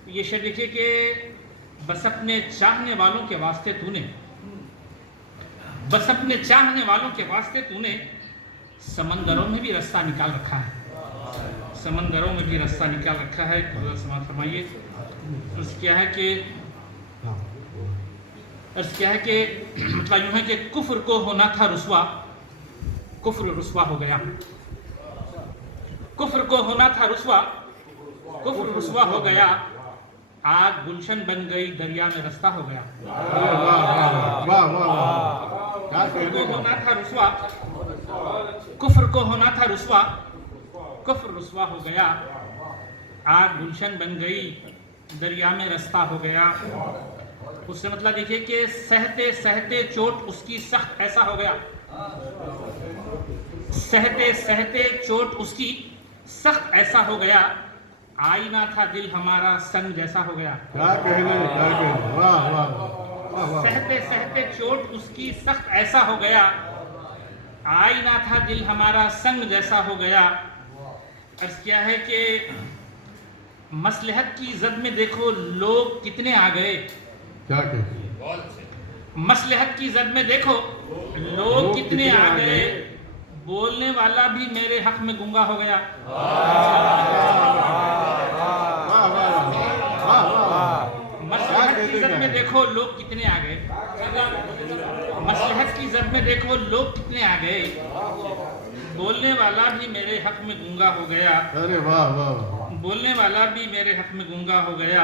یہ شعر دیکھیے کہ بس اپنے چاہنے والوں کے واسطے تو نے بس اپنے چاہنے والوں کے واسطے تو نے سمندروں میں بھی رستہ نکال رکھا ہے سمندروں میں بھی رستہ نکال رکھا ہے سماعت فرمائیے عرض کیا ہے کہ مطلب یوں ہے کہ کفر کو ہونا تھا رسوا کفر رسوا ہو گیا کفر کو ہونا تھا رسوا کفر رسوا ہو گیا آگ گلشن بن گئی دریا میں رستہ ہو گیا کفر کو ہونا تھا رسوا کفر کو ہونا تھا رسوا کفر رسوا ہو گیا آگ گلشن بن گئی دریا میں رستہ ہو گیا اس سے مطلب دیکھیے کہ سہتے سہتے چوٹ اس کی سخت ایسا ہو گیا سہتے سہتے چوٹ اس کی सख्त ऐसा हो गया, आईना था दिल हमारा संग जैसा हो गया। क्या कहने, क्या कहने, वाह वाह वाह वाह। सहते सहते चोट उसकी सख्त ऐसा हो गया, आईना था दिल हमारा संग जैसा हो गया। अर्ज क्या है कि मसलहत की जद में देखो लोग कितने आ गए, क्या कहने, बहुत अच्छे। मसलहत की जद में देखो लोग कितने आ गए, बोलने वाला भी मेरे हक में गूंगा हो गया। मसलहत की जद में देखो लोग कितने आ गए, मसलहत की जद में देखो लोग कितने आ गए, बोलने वाला भी मेरे हक में गूंगा हो गया। अरे वाह वाह वाह। बोलने वाला भी मेरे हक में गूंगा हो गया।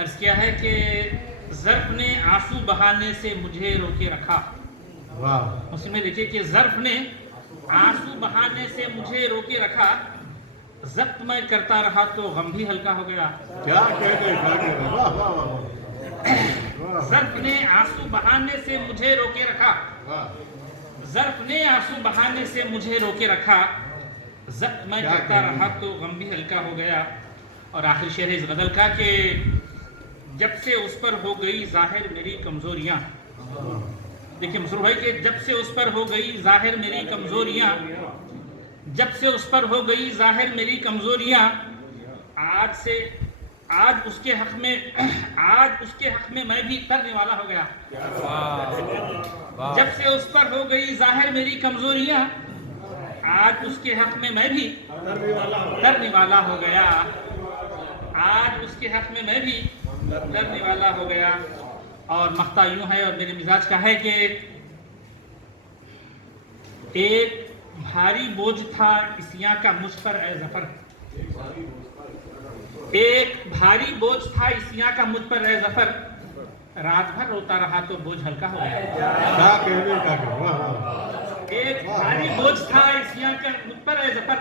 अर्ज क्या है कि ज़र्फ ने आंसू बहाने से मुझे रोके रखा। वाह, उसमें देखिए कि ज़र्फ ने आंसू बहाने से मुझे रोके रखा, जब्त मैं करता रहा तो गम भी हल्का हो गया। क्या कहने, क्या कहने, वाह वाह वाह। ज़र्फ ने आंसू बहाने से मुझे रोके रखा, ज़र्फ ने आंसू बहाने से मुझे रोके रखा, जब्त मैं करता रहा तो गम भी हल्का हो गया। और आखिर शेर इस गज़ल का कि जब से उस पर हो गई ज़ाहिर मेरी कमज़ोरियाँ। देखिए मसरूर भाई कि जब से उस पर हो गई ज़ाहिर मेरी कमज़ोरियाँ, जब से उस पर हो गई ज़ाहिर मेरी कमज़ोरियाँ, आज उसके हक में मैं भी करने वाला हो गया। जब से उस पर हो गई ज़ाहिर मेरी कमज़ोरियाँ, आज उसके हक में मैं भी करने वाला हो गया। आज उसके हक में मैं भी करने वाला हो गया। और मख्ता यूं है और मेरे मिजाज का है कि एक भारी बोझ था इसियां का मुझ पर ए ज़फ़र, एक भारी बोझ था इसियां का मुझ पर ए ज़फ़र, रात भर रोता रहा तो बोझ हल्का हो गया। क्या कहने, क्या कहने, वाह वाह। एक भारी बोझ था इसियां का मुझ पर ए ज़फ़र,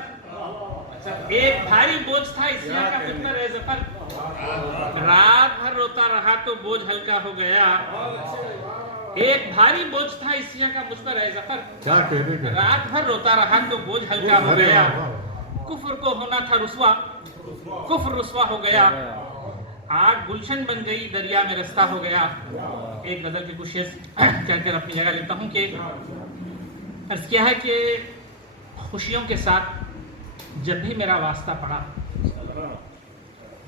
एक भारी बोझ था इसियां का मुझ पर ए ज़फ़र, रात भर रोता रहा तो बोझ हल्का हो गया। एक भारी बोझ था इसियां का मुझ पर ए ज़फ़र, क्या कहने, क्या रात भर रोता रहा तो बोझ हल्का हो अरे गया। वाह, वाह। कुफ्र को होना था रुस्वा, कुफ्र रुस्वा हो गया। आग गुलशन बन गई दरिया में रास्ता हो गया। एक गजल की कोशिश कहकर अपनी जगह लेता हूँ कि अर्ज क्या है कि खुशियों के साथ जब भी मेरा वास्ता पड़ा,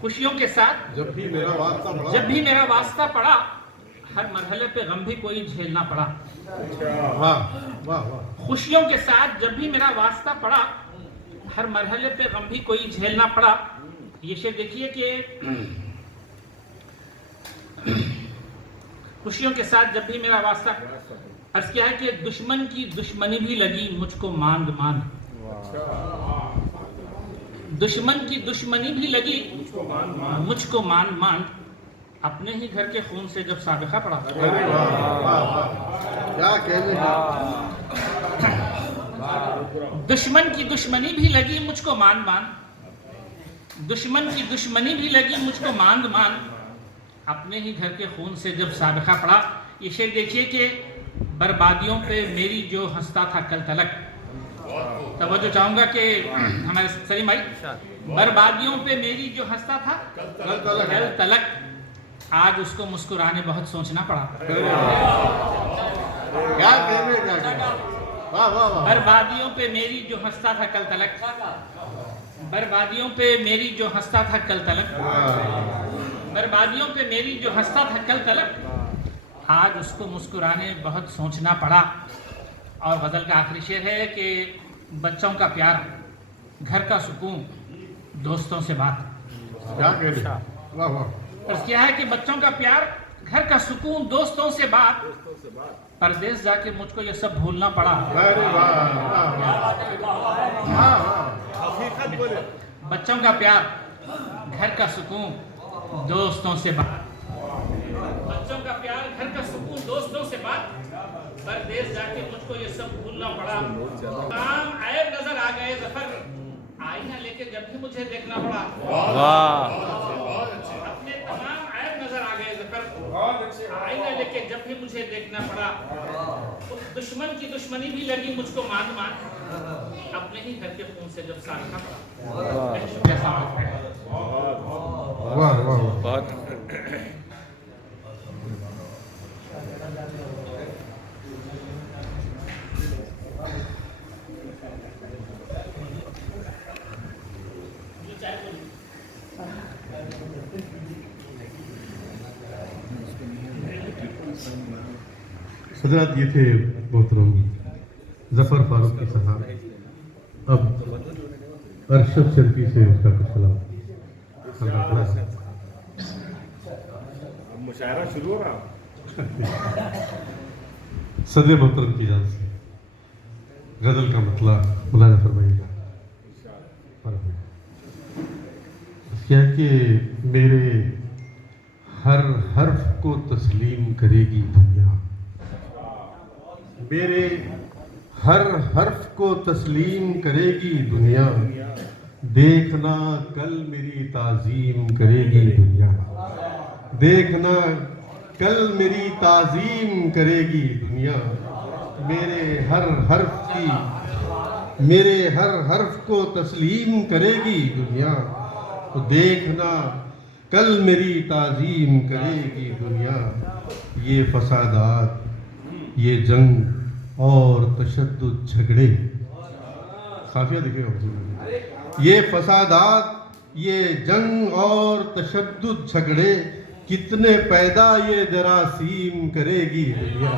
खुशियों के साथ जब भी मेरा वास्ता पड़ा, जब भी मेरा वास्ता पड़ा, हर मरहले पे गम भी कोई झेलना पड़ा। वाह वाह वाह। खुशियों के साथ जब भी मेरा वास्ता पड़ा, हर मरहले पे गम भी कोई झेलना पड़ा। ये शेर देखिए कि खुशियों के साथ जब भी मेरा वास्ता, अर्ज क्या है कि दुश्मन की दुश्मनी भी लगी मुझको मांद मांद, दुश्मन की दुश्मनी भी लगी मुझको मांद मांद, अपने ही घर के खून से जब साबिका पड़ा। अरे वाह वाह वाह। क्या कहने, दुश्मन की दुश्मनी भी लगी मुझको मांद मांद, दुश्मन की दुश्मनी भी लगी मुझको मांद मांद, अपने ही घर के खून से जब साबिका पड़ा। ये शेर देखिए कि बर्बादियों पे मेरी जो हंसता था कल तलक। तवज्जो चाहूंगा कि हमारे सलीम भाई, बर्बादियों पे मेरी जो हंसता था कल तलक, आज उसको मुस्कुराने बहुत सोचना पड़ा। क्या कहने, क्या कहने, वाह वाह वाह। बर्बादियों पे मेरी जो हंसता था कल तलक, बर्बादियों पे मेरी जो हंसता था कल तलक, बर्बादियों पे मेरी जो हंसता था कल तलक, आज उसको मुस्कुराने बहुत सोचना पड़ा। और गज़ल का आखिरी शेर है कि बच्चों का प्यार, घर का सुकून, दोस्तों से बात। क्या कहने, वाह वाह। और क्या है कि बच्चों का प्यार, घर का सुकून, दोस्तों से बात, परदेश जाके मुझको ये सब भूलना पड़ा। अरे वाह वाह वाह। बच्चों का प्यार, घर का सुकून, दोस्तों से बात, बच्चों का प्यार, घर का सुकून, दोस्तों से बात, परदेश जाके मुझको ये सब भूलना पड़ा। तमाम ऐब नजर आ गए ज़फ़र, आईना लेके जब भी मुझे देखना पड़ा। अपने तमाम ऐब नजर आ गए ज़फ़र, कर आईना लेके जब भी मुझे देखना पड़ा तो दुश्मन की दुश्मनी भी लगी मुझको मान अपने ही घर के खून से जब सारना पड़ा। शुक्रिया साहब। वाह वाह। हजरत ये थे मोहतरम जफर फारूकी साहब। अब अरशद शर्फी से उसका कुछ सलाम। मुशायरा शुरू हो रहा। सदर मोहतरम की जान से गजल का मतलब मुलाजा फरमाइएगा। क्या कि मेरे हर हर्फ को तस्लीम करेगी दुनिया, मेरे हर हर्फ को तस्लीम करेगी दुनिया, देखना कल मेरी ताज़ीम करेगी दुनिया, देखना कल मेरी ताज़ीम करेगी दुनिया, मेरे हर हर्फ को तस्लीम करेगी दुनिया, तो देखना कल मेरी ताज़ीम करेगी दुनिया। ये फसादात, ये जंग और तशद्दुद झगड़े, काफिया देखिएगा, ये फसादात, ये जंग और तशद्दुद झगड़े कितने पैदा ये जरासीम करेगी दुनिया,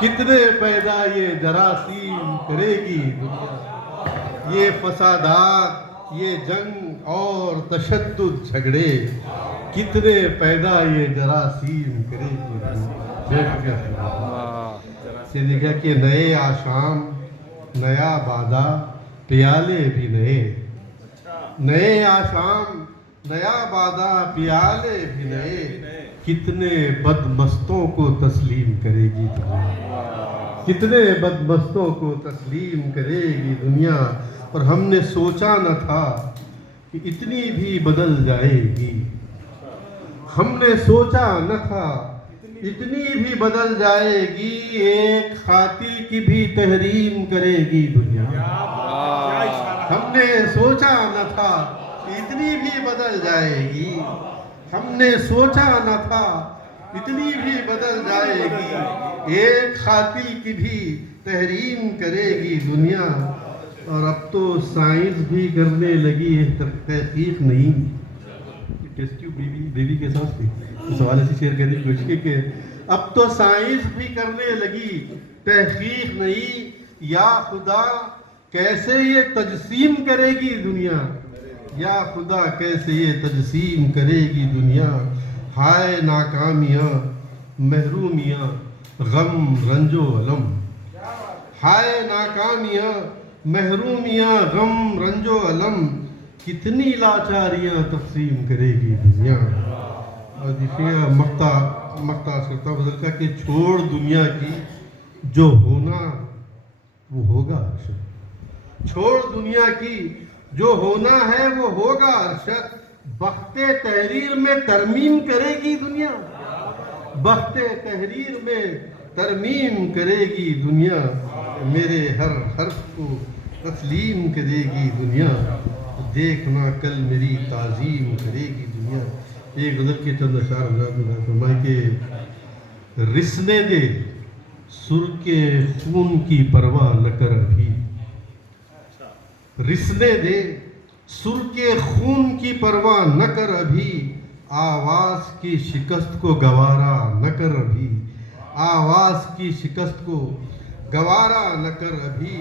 कितने पैदा ये जरासीम करेगी दुनिया। ये फसादात, ये जंग और तशद्दुद झगड़े कितने पैदा ये जरासीम करेगी। से देखा कि नए आशाम नया वादा प्याले भी नए, नए आशाम नया वादा प्याले भी नए, कितने बदमस्तों को तस्लीम करेगी दुनिया, कितने बदमस्तों को तस्लीम करेगी दुनिया। और हमने सोचा न था कि इतनी भी बदल जाएगी, हमने सोचा न था इतनी भी बदल जाएगी, एक खाती की भी तहरीम करेगी दुनिया। हमने सोचा न था इतनी भी बदल जाएगी, हमने सोचा न था इतनी भी बदल जाएगी, एक खाती की भी तहरीम करेगी दुनिया। और अब तो साइंस भी करने लगी है तहकीक नहीं, टेस्ट ट्यूब बेबी के साथ थी, इस हवाले से शेयर करने की कोशिश कि अब तो साइंस भी करने लगी तहकीक नहीं, या खुदा कैसे ये तजसीम करेगी दुनिया, या खुदा कैसे ये तजसीम करेगी दुनिया। हाय नाकामियाँ महरूमियाँ गम रंजो अलम, हाय नाकामियाँ महरूमियाँ गम रंजो अलम, कितनी लाचारियाँ तकसीम करेगी दुनिया। और देखिए मक्ता करता बदल का कि छोड़ दुनिया की जो होना वो होगा, छोड़ दुनिया की जो होना है वो होगा अरशद, बख्ते तहरीर में तरमीम करेगी दुनिया, बख्ते तहरीर में तरमीम करेगी दुनिया, मेरे हर हर्फ को तस्लीम करेगी दुनिया, देखना कल मेरी ताज़ीम करेगी दुनिया। एक गज़ल के चंद अशार फरमाए कि रिसने दे सुर के खून की परवाह न कर अभी, रिसने दे सुर के खून की परवाह न कर अभी, आवाज़ की शिकस्त को गवारा न कर अभी, आवाज़ की शिकस्त को गवारा न कर अभी।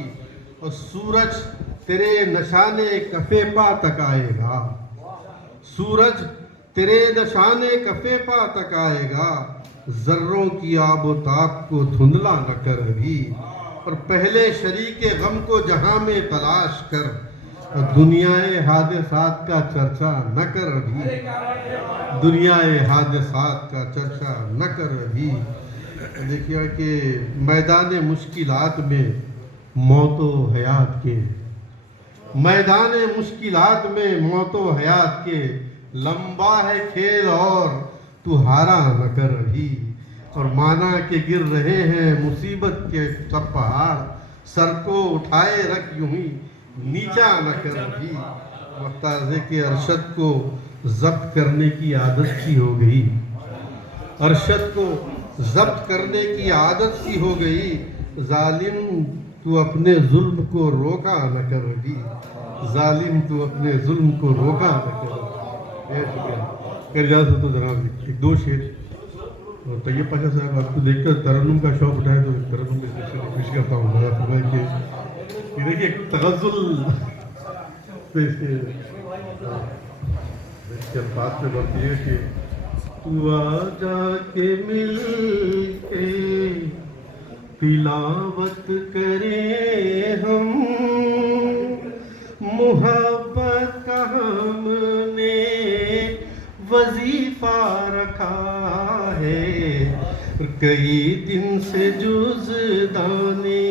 और सूरज तेरे नशाने कफ़े पा तक आएगा, सूरज तेरे नशाने कफ़े पा तक आएगा, ज़र्रों की आबो ताब को धुंधला न कर अभी। और पहले शरीके गम को जहां में तलाश कर, और दुनियाए हादिसात का चर्चा न कर अभी, दुनियाए हादिसात का चर्चा न कर अभी। देखिए कि मैदान मुश्किलात में मौतो हयात के, मैदान मुश्किलात में मौतो हयात के, लंबा है खेल और تو ہارا نہ کر ابھی، اور مانا کہ گر رہے ہیں مصیبت کے سب پہاڑ، سر کو اٹھائے رکھ یوں ہی نیچا نہ کر ابھی۔ محتاج ہے کہ ارشد کو ضبط کرنے کی عادت سی ہو گئی، ارشد کو ضبط کرنے کی عادت سی ہو گئی، ظالم تو اپنے ظلم کو روکا نہ کر ابھی، ظالم تو اپنے ظلم کو روکا نہ کر ابھی۔ شکریہ اجازت تو جناب ایک دو شعر، اور طیب پاشا صاحب آپ کو دیکھ کر ترنم کا شوق اٹھائے تو ترنم میں سے کوشش کرتا ہوں ذرا فرمائیں کہ دیکھیے تغزل پہ اس کے الفاظ پہ بات یہ ہے کہ تو آ جا کے مل کے تلاوت کرے ہم، محبت کا ہم نے وظیفہ رکھا ہے، کئی دن سے جزدانے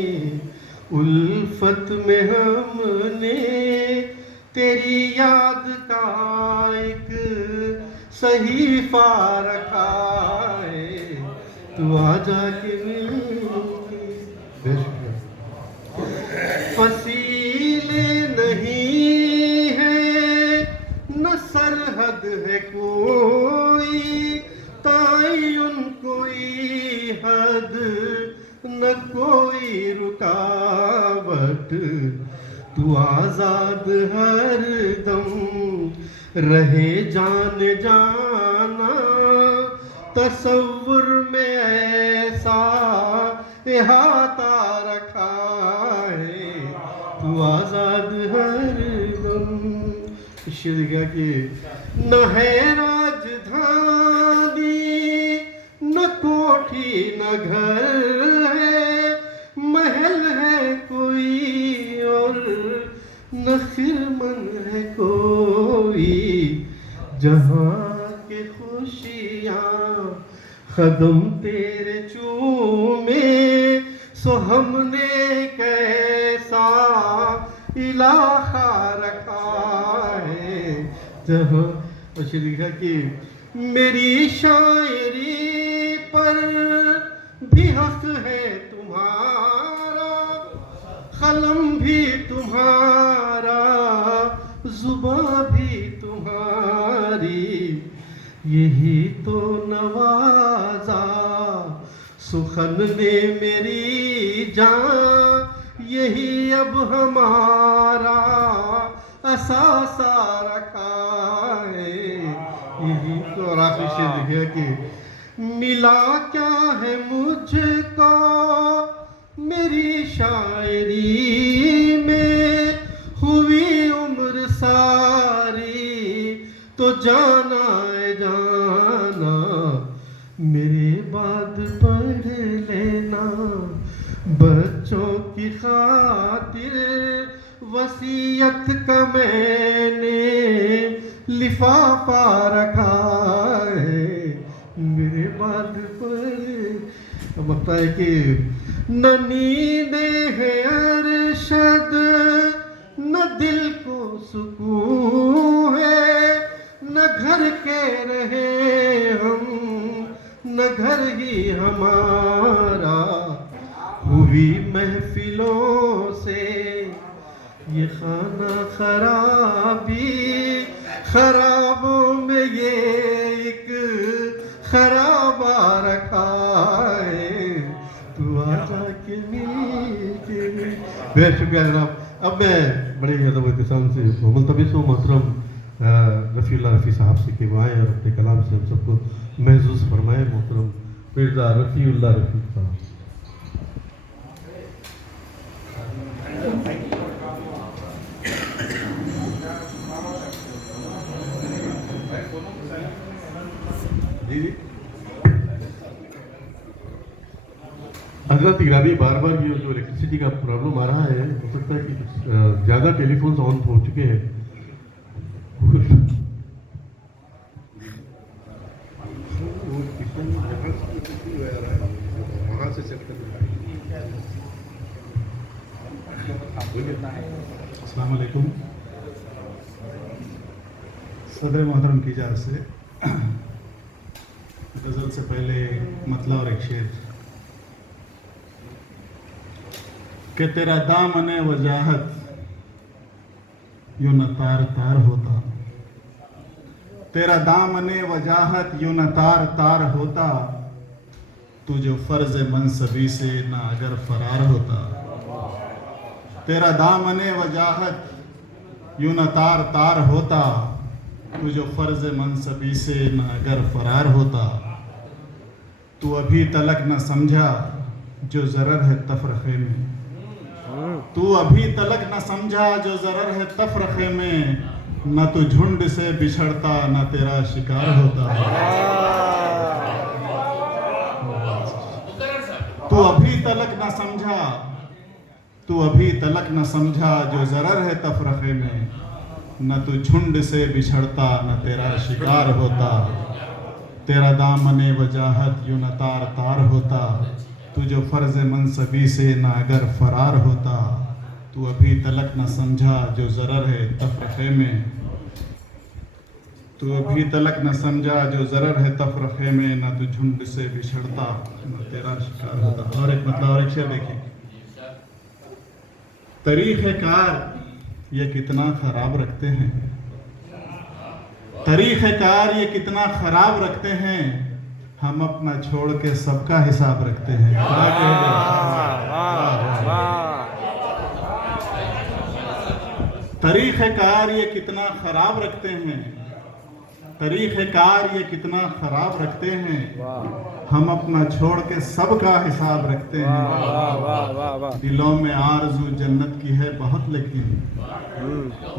الفت میں ہم نے تیری یاد کا ایک صحیفہ رکھا ہے، تو آ جا کے مل کے۔ فصیلے نہیں ہے نہ سرحد ہے کوئی، تعین کوئی حد نہ کوئی رکاوٹ، تو آزاد ہر دم رہے جان جانا، تصور میں ایسا احاطہ رکھا ہے، تو آزاد ہر دم۔ شعر کیا کہ نہ ہے راجدھانی نہ کوٹھی نہ گھر ہے، محل ہے کوئی اور نہ خرمن ہے کوئی، جہاں کے خوشیاں قدم تیرے چومے، سو ہم نے کیسا علاقہ رکھا ہے جہاں۔ اور شریکہ کہ میری شاعری پر بھی حق ہے تمہارا، قلم بھی تمہارا، زباں بھی تمہاری، یہی تو نوازا سخن نے میری جان، یہی اب ہمارا اثاثہ رکھا ہے، یہی تو۔ اور آخری شعر لکھا کہ ملا کیا ہے مجھ کو میری شاعری میں، ہوئی عمر ساری تو جانا ہے جانا، میرے بعد پڑھ لینا بچوں کی خاطر، وصیت کا میں نے لفافہ رکھا ہے، میرے بعد پڑھ۔ اب لگتا ہے کہ نہ نیندیں ہیں ارشد نہ دل کو سکون ہے، نہ گھر کے رہے ہم نہ گھر ہی ہمارا، ہوئی محفلوں سے یہ خانہ خرابی، خرابوں میں یہ ایک خرابہ رکھا ہے، تو آ جا کے مل کے۔ بہت شکریہ جناب۔ اب میں بڑے ادب و احترام سے ملتمس ہوں محترم رفیع اللہ رفیع صاحب سے کہ وہ آئیں اور اپنے کلام سے ہم سب کو محظوظ فرمائے۔ محترم مرزا رفیع اللہ رفیع صاحب۔ جی جی حضرت گرامی، بار بار یہ جو الیکٹریسٹی کا پرابلم آ رہا ہے، ہو سکتا ہے کہ زیادہ ٹیلی فونز آن ہو چکے ہیں۔ السلام علیکم۔ صدر محترم کی اجازت سے गजल से पहले मतला और एक शेर कि तेरा दामने वजाहत यूं न तार तार होता, तेरा दामने वजाहत यूं न तार तार होता, तू जो फर्ज मनसबी से ना अगर फरार होता। तेरा दामने वजाहत यूं न तार तार होता, तू जो फर्ज मनसबी से न अगर फरार होता। तू अभी तलक न समझा जो ज़रर है तफरखे में, तू अभी तलक न समझा जो ज़रर है तफरखे में, न तू झुंड से बिछड़ता न तेरा शिकार होता। तू अभी तलक न समझा, तू अभी तलक न समझा जो ज़रर है तफरखे में, न तू झुंड से बिछड़ता न तेरा शिकार होता। तेरा दामने वजाहत यूं न तार तार होता, तू जो फ़र्ज़ मनसबी से न अगर फ़रार होता। तू अभी तलक न समझा जो ज़रर है तफरखे में, तू अभी तलक न समझा जो ज़रर है तफरखे में, न तू झुंड से बिछड़ता न तेरा शिकार होता। और एक मतलब और एक शेर देखिए, तरीक़े कार ये कितना ख़राब रखते हैं, तरीक़े कार ये कितना ख़राब रखते हैं, हम अपना छोड़ के सबका हिसाब रखते हैं। क्या तरीक़े कार ये कितना ख़राब रखते हैं, तरीक़े कार ये कितना ख़राब रखते हैं, हम अपना छोड़ के सबका हिसाब रखते हैं। दिलों में आरज़ू जन्नत की है बहुत लेकिन,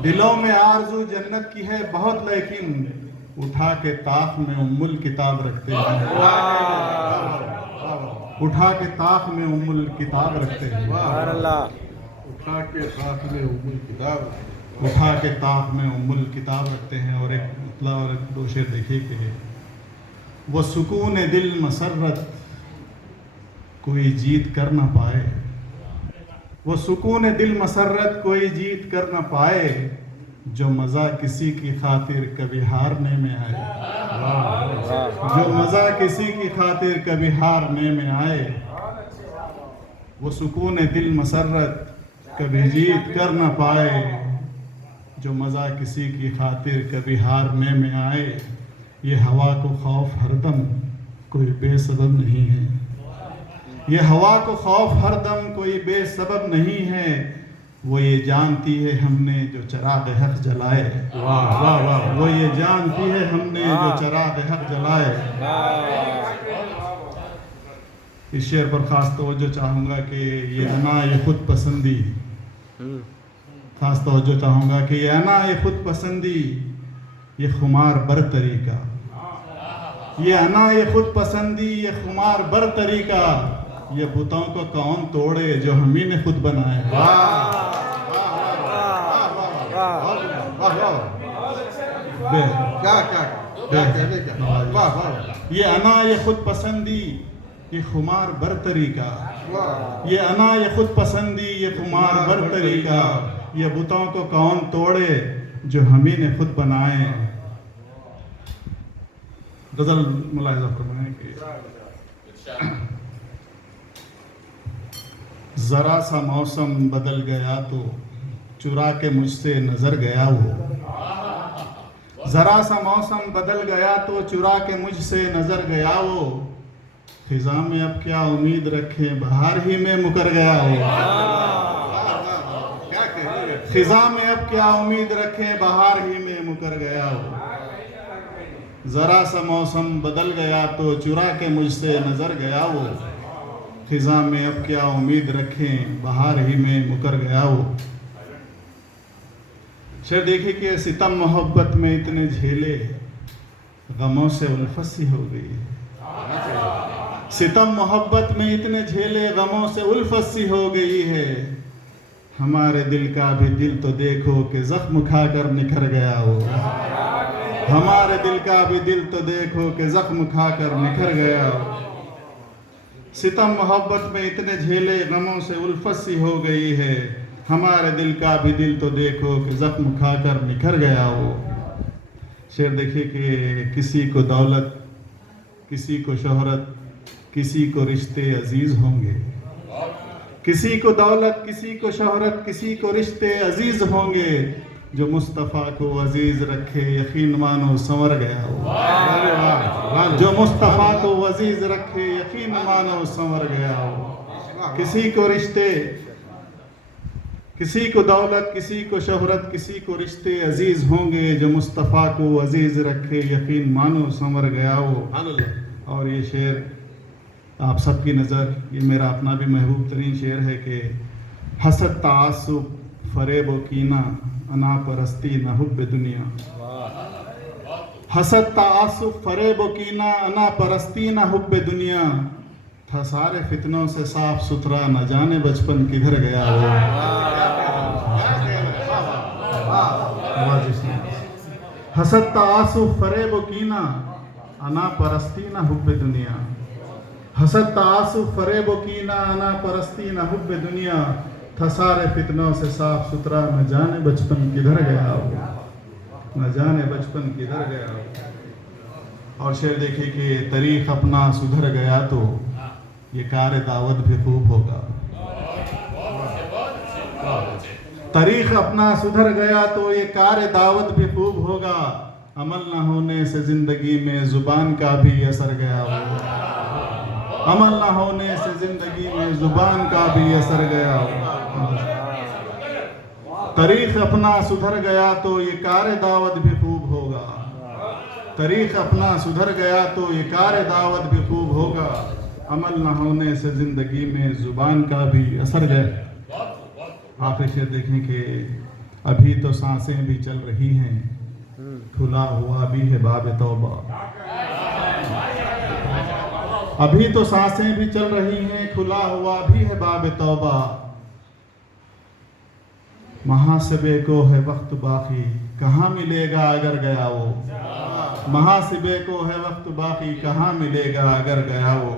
दिलों में आरज़ू जन्नत की है बहुत लेकिन, उठा के ताक में उम्मुल किताब रखते हैं। उठा के ताक में उम्मुल किताब रखते हैं। उठा के साथ में उम्मुल किताब, उठा के ताक में उम्मुल किताब रखते हैं। और एक मतलब और दो शेर देखिए कि वो सुकून दिल मसरत कोई जीत कर ना पाए, वो सुकून दिल मसरत कोई जीत कर ना पाए, जो मज़ा किसी की खातिर कभी हारने में आए, जो मज़ा किसी की खातिर कभी हारने में आए। वो सुकून दिल मसरत कभी जीत कर ना पाए, जो मज़ा किसी की खातिर कभी हारने में आए। ये हवा को खौफ हरदम कोई बेसबब नहीं है, ये हवा को खौफ हरदम कोई बेसबब नहीं है। वो ये जानती है हमने जो चराग हक जलाए, वाह वाह वाह, वो ये जानती है हमने जो चराग हक जलाए। इस शेर पर ख़ास तवज्जो चाहूँगा कि ये अना ये खुद पसंदी, ख़ास तवज्जो चाहूँगा कि ये अना ये खुद पसंदी, ये खुमार बर तरीका, ये अना ये खुद पसंदी, ये खुमार बर तरीका, ये बुतों को कौन तोड़े जो हम ही ने खुद बनाए। ये अना ये खुद पसंदी, ये खुमार बर तरीका, ये अना ये खुद पसंदी, ये खुमार बर तरीका, ये बुतों को कौन तोड़े जो हम ही ने खुद बनाए। गजल मुलाहिजा फरमाएं कि ज़रा सा मौसम बदल गया तो चुरा के मुझसे नज़र गया वो, ज़रा सा मौसम बदल गया तो चुरा के मुझसे नज़र गया वो। ख़िज़ा में अब क्या उम्मीद रखें बहार ही में मुकर गया वो, ख़िज़ा में अब क्या उम्मीद रखें बहार ही में मुकर गया हो। ज़रा सा मौसम बदल गया तो चुरा के मुझसे नज़र गया वो, ख़िज़ा में अब क्या उम्मीद रखें बहार ही में मुकर गया वो। शेर देखिए कि सितम मोहब्बत में इतने झेले गमों से उल्फत सी हो गई है, सितम मोहब्बत में इतने झेले गमों से उल्फत सी हो गई है। हमारे दिल का भी दिल तो देखो कि ज़ख्म खाकर निखर गया हो, हमारे दिल का भी दिल तो देखो कि ज़ख्म खाकर निखर गया हो। सितम मोहब्बत में इतने झेले गमों से उल्फत सी हो गई है, हमारे दिल का भी दिल तो देखो कि ज़ख्म खाकर निखर गया हो। शेर देखिए कि किसी को दौलत किसी को शोहरत, किसी को रिश्ते अजीज होंगे, किसी को दौलत, किसी को शोहरत, किसी को रिश्ते अजीज होंगे, जो मुस्तफ़ा को अजीज रखे यकीन मानो संवर गया हो। जो मुस्तफ़ा को अजीज रखे यकीन मानो संवर गया हो। किसी को रिश्ते, किसी को दौलत, किसी को शोहरत, किसी को रिश्ते अजीज होंगे, जो मुस्तफ़ा को अजीज रखे यकीन मानो संवर गया हो। और ये शेर आप सबकी नज़र, ये मेरा अपना भी महबूब तरीन शेर है कि हसद तासुब फरेब व कीना अना परस्ती न हुब्ब दुनिया। हसद तासुब फरेब व कीना अना परस्ती न हुब्ब दुनिया, था सारे फितनों से साफ सुथरा न जाने बचपन किधर गया हो। हसद तासुब फरेब व कीना अना परस्ती न हुब्ब दुनिया, हसद तासुब फरेब व कीना अना परस्ती न हुब्ब दुनिया, था सारे फितनों से साफ सुथरा न जाने बचपन किधर गया हो, न जाने बचपन किधर गया हो। और शेर देखिए कि तरीक़ अपना सुधर गया तो ये कार दावत भी खूब होगा। तरीक़ अपना सुधर गया तो ये कार दावत भी खूब होगा, अमल न होने से ज़िंदगी में ज़ुबान का भी असर गया हो। अमल न होने से ज़िंदगी में ज़ुबान का भी असर गया हो। तरीक़ अपना सुधर गया तो ये कार दावत भी खूब होगा। तरीक़ अपना सुधर गया तो ये कार दावत भी खूब होगा, अमल न होने से ज़िंदगी में ज़ुबान का भी असर गया। आखिर शेर देखें कि अभी तो सांसें भी चल रही हैं, खुला हुआ भी है बाब तौबा। अभी तो सांसें भी चल रही हैं, खुला हुआ भी है बाब तौबा। महासिबे को है वक्त बाकी, कहाँ मिलेगा अगर गया वो। महासिबे को है वक्त बाकी, कहाँ मिलेगा अगर गया वो।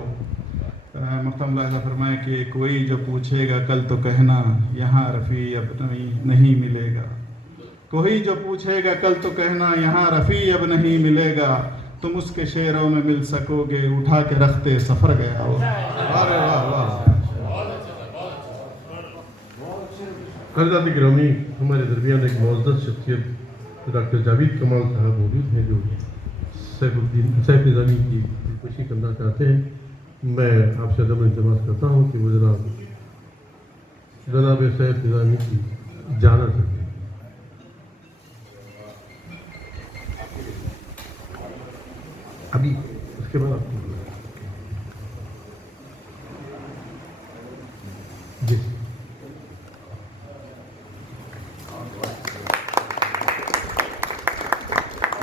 मुहतरम लाज़ा फरमाए कि कोई जो पूछेगा कल तो कहना यहाँ रफ़ी अब नहीं मिलेगा। कोई जो पूछेगा कल तो कहना यहाँ रफ़ी अब नहीं मिलेगा, तुम उसके शेरों में मिल सकोगे उठा के रखते सफ़र गया हो। अरे वाह वाह। क़दर गिरामी, हमारे दरमियान एक मुअज़्ज़ज़ शख्सियत डॉक्टर जावेद कमाल साहब मौजूद हैं जो सैफ निज़ामी की खुशी करना चाहते हैं। मैं आपसे अदब इल्तिमास करता हूँ कि वो जनाब सैफ निज़ामी की जाना सकें। अभी उसके बाद आपको जी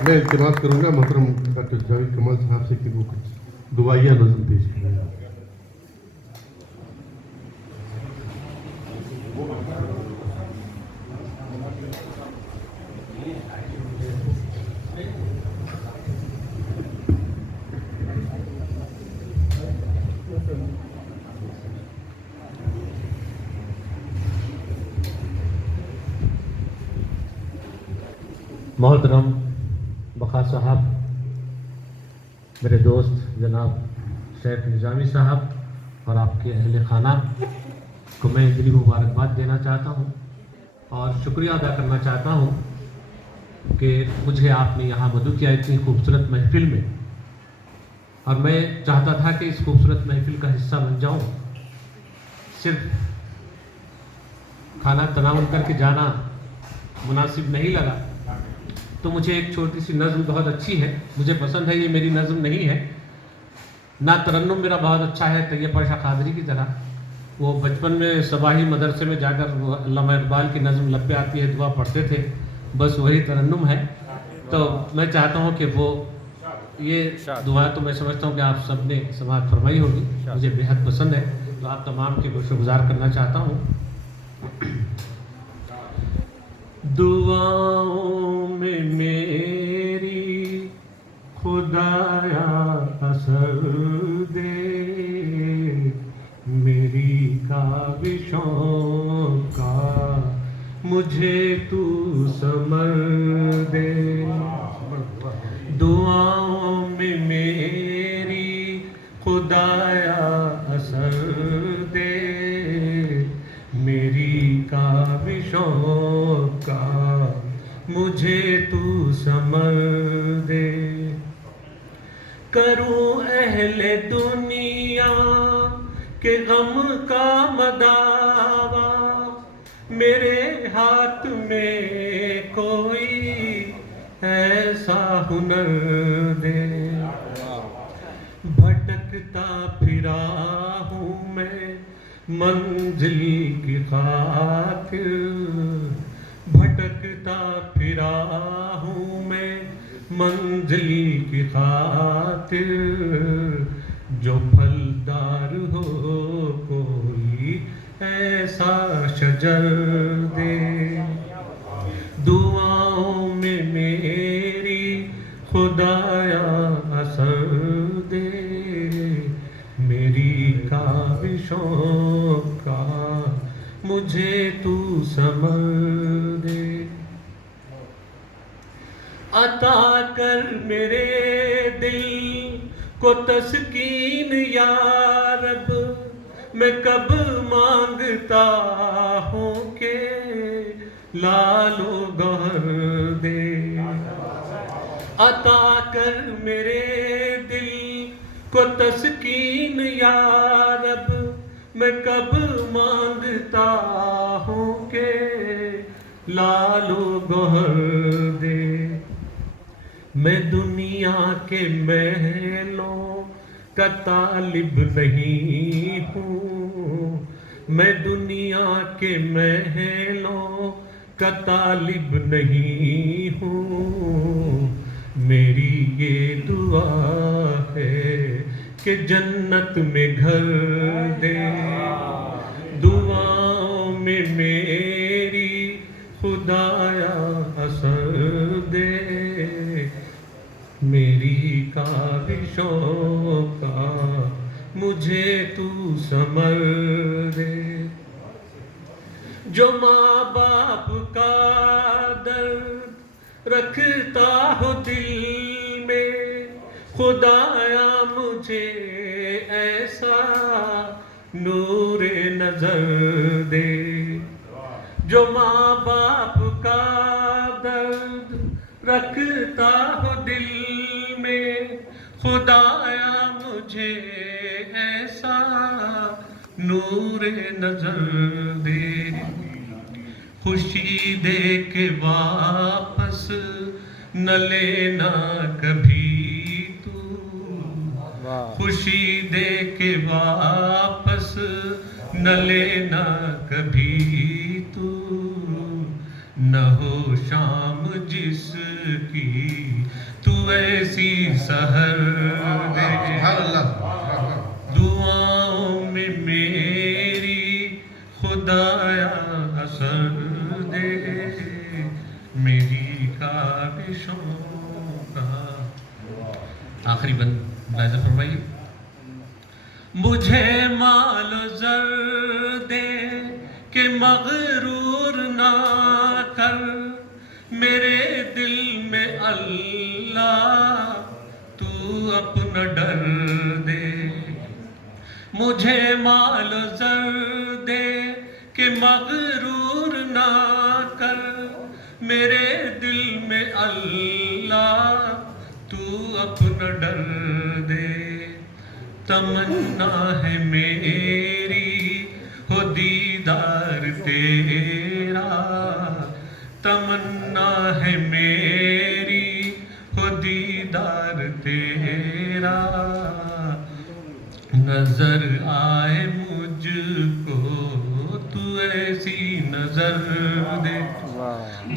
मैं इल्तिमास करूँगा मोहतरम डॉक्टर जावेद कमाल साहब से कि वो कुछ दुआइया नज़म पेश करें। मोहतरम बखा साहब, मेरे दोस्त जनाब सैफ निज़ामी साहब और आपके अहल खाना को मैं दिली मुबारकबाद देना चाहता हूँ और शुक्रिया अदा करना चाहता हूँ कि मुझे आपने यहाँ मदऊ किया इतनी खूबसूरत महफ़िल में। और मैं चाहता था कि इस खूबसूरत महफ़िल का हिस्सा बन जाऊँ। सिर्फ खाना तनावुल करके जाना मुनासिब नहीं लगा, तो मुझे एक छोटी सी नज़्म बहुत अच्छी है, मुझे पसंद है। ये मेरी नज़्म नहीं है ना, तरन्नुम मेरा बहुत अच्छा है तैयब पाशा क़ादरी की तरह। वो बचपन में सबाही मदरसे में जाकर वो अल्लामा इक़बाल की नज़्म लब पे आती है दुआ पढ़ते थे, बस वही तरन्नुम है। तो मैं चाहता हूँ कि वो ये दुआ तो मैं समझता हूँ कि आप सब ने समाअत फरमाई होगी, मुझे बेहद पसंद है, तो आप तमाम के शुक्रगुज़ार करना चाहता हूँ। दुआओं में मेरी खुदाया असर दे, मेरी काविशों का मुझे तू समर दे। दुआओं में मेरी خدایا اثر دے، میری کاوشوں کا مجھے تو ثمر دے۔ کروں اہل دنیا کے غم کا مداوا، میرے ہاتھ میں کوئی ایسا ہنر دے۔ بھٹکتا پھرا ہوں میں منزل کی خاطر، بھٹکتا پھرا ہوں میں منزل کی خاطر، جو پھلدار ہو کوئی ایسا شجر دے۔ دعاؤں میں میری خدایا اثر دے، میری کاوشوں کا مجھے تو ثمر دے۔ عطا کر میرے دل کو تسکین یا رب، میں کب مانگتا ہوں کہ لال و گوہر دے۔ عطا کر میرے دل کو تسکین یا رب، میں کب مانگتا ہوں کہ لال و گوہر دے۔ میں دنیا کے محلوں کا طالب نہیں ہوں، میں دنیا کے محلوں کا طالب نہیں ہوں، میری یہ دعا ہے کہ جنت میں گھر دے۔ دعاؤں میں میری خدایا اثر دے، میری کاوشوں کا مجھے تو ثمر دے۔ جو ماں باپ کا درد رکھتا ہو دل میں، خدایا مجھے ایسا نور نظر دے۔ جو ماں باپ کا درد رکھتا ہو دل میں، خدایا مجھے ایسا نور نظر دے۔ خوشی دے کے واپس نہ لینا کبھی تو، خوشی دے کے واپس نہ لینا کبھی تو، نہ ہو شام جس کی تو ایسی سحر دے۔ دعاؤں میں میری خدایا اثر دے، میری کاوشوں کا۔ آخری بند ملاحظہ فرمائیے۔ مجھے مال و زر دے کہ مغرور نہ کر، میرے دل میں اللہ تو اپنا ڈر دے۔ مجھے مال و زر دے کہ مغرور نہ کر، میرے دل میں اللہ تو اپنا ڈر دے۔ تمنا ہے میری ہو دیدار تیرا، تمنا ہے میری ہو دیدار تیرا، نظر آئے مجھ کو تو ایسی نظر دے۔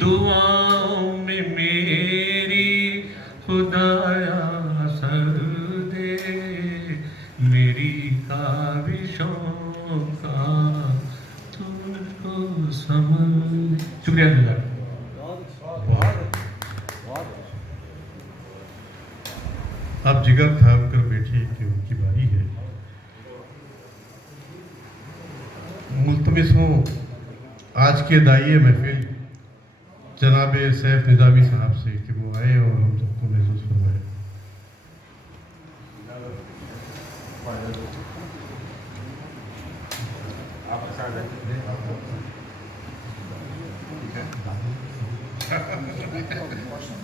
دعاؤں میں میری خدایا اثر دے، میری کاوشوں کا تجھ کو سمجھ۔ شکریہ جزاک۔ اب جگر تھام کر بیٹھیے کہ ان کی باری ہے۔ ملتمس ہوں آج کے داعیے محفل جناب سیف نظامی صاحب سے کہ وہ آئے اور ہم سب کو محسوس فرمائے۔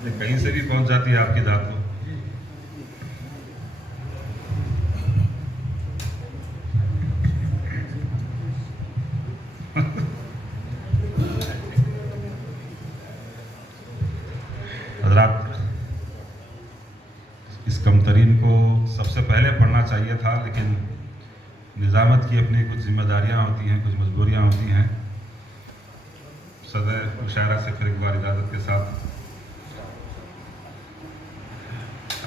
ये कहीं से भी पहुंच जाती है आपकी दात को। हजरात, इस कमतरीन को सबसे पहले पढ़ना चाहिए था, लेकिन निज़ामत की अपनी कुछ जिम्मेदारियां होती हैं, कुछ मजबूरियां होती हैं। सदर मुशायरा से फिर एक बार इजाज़त के साथ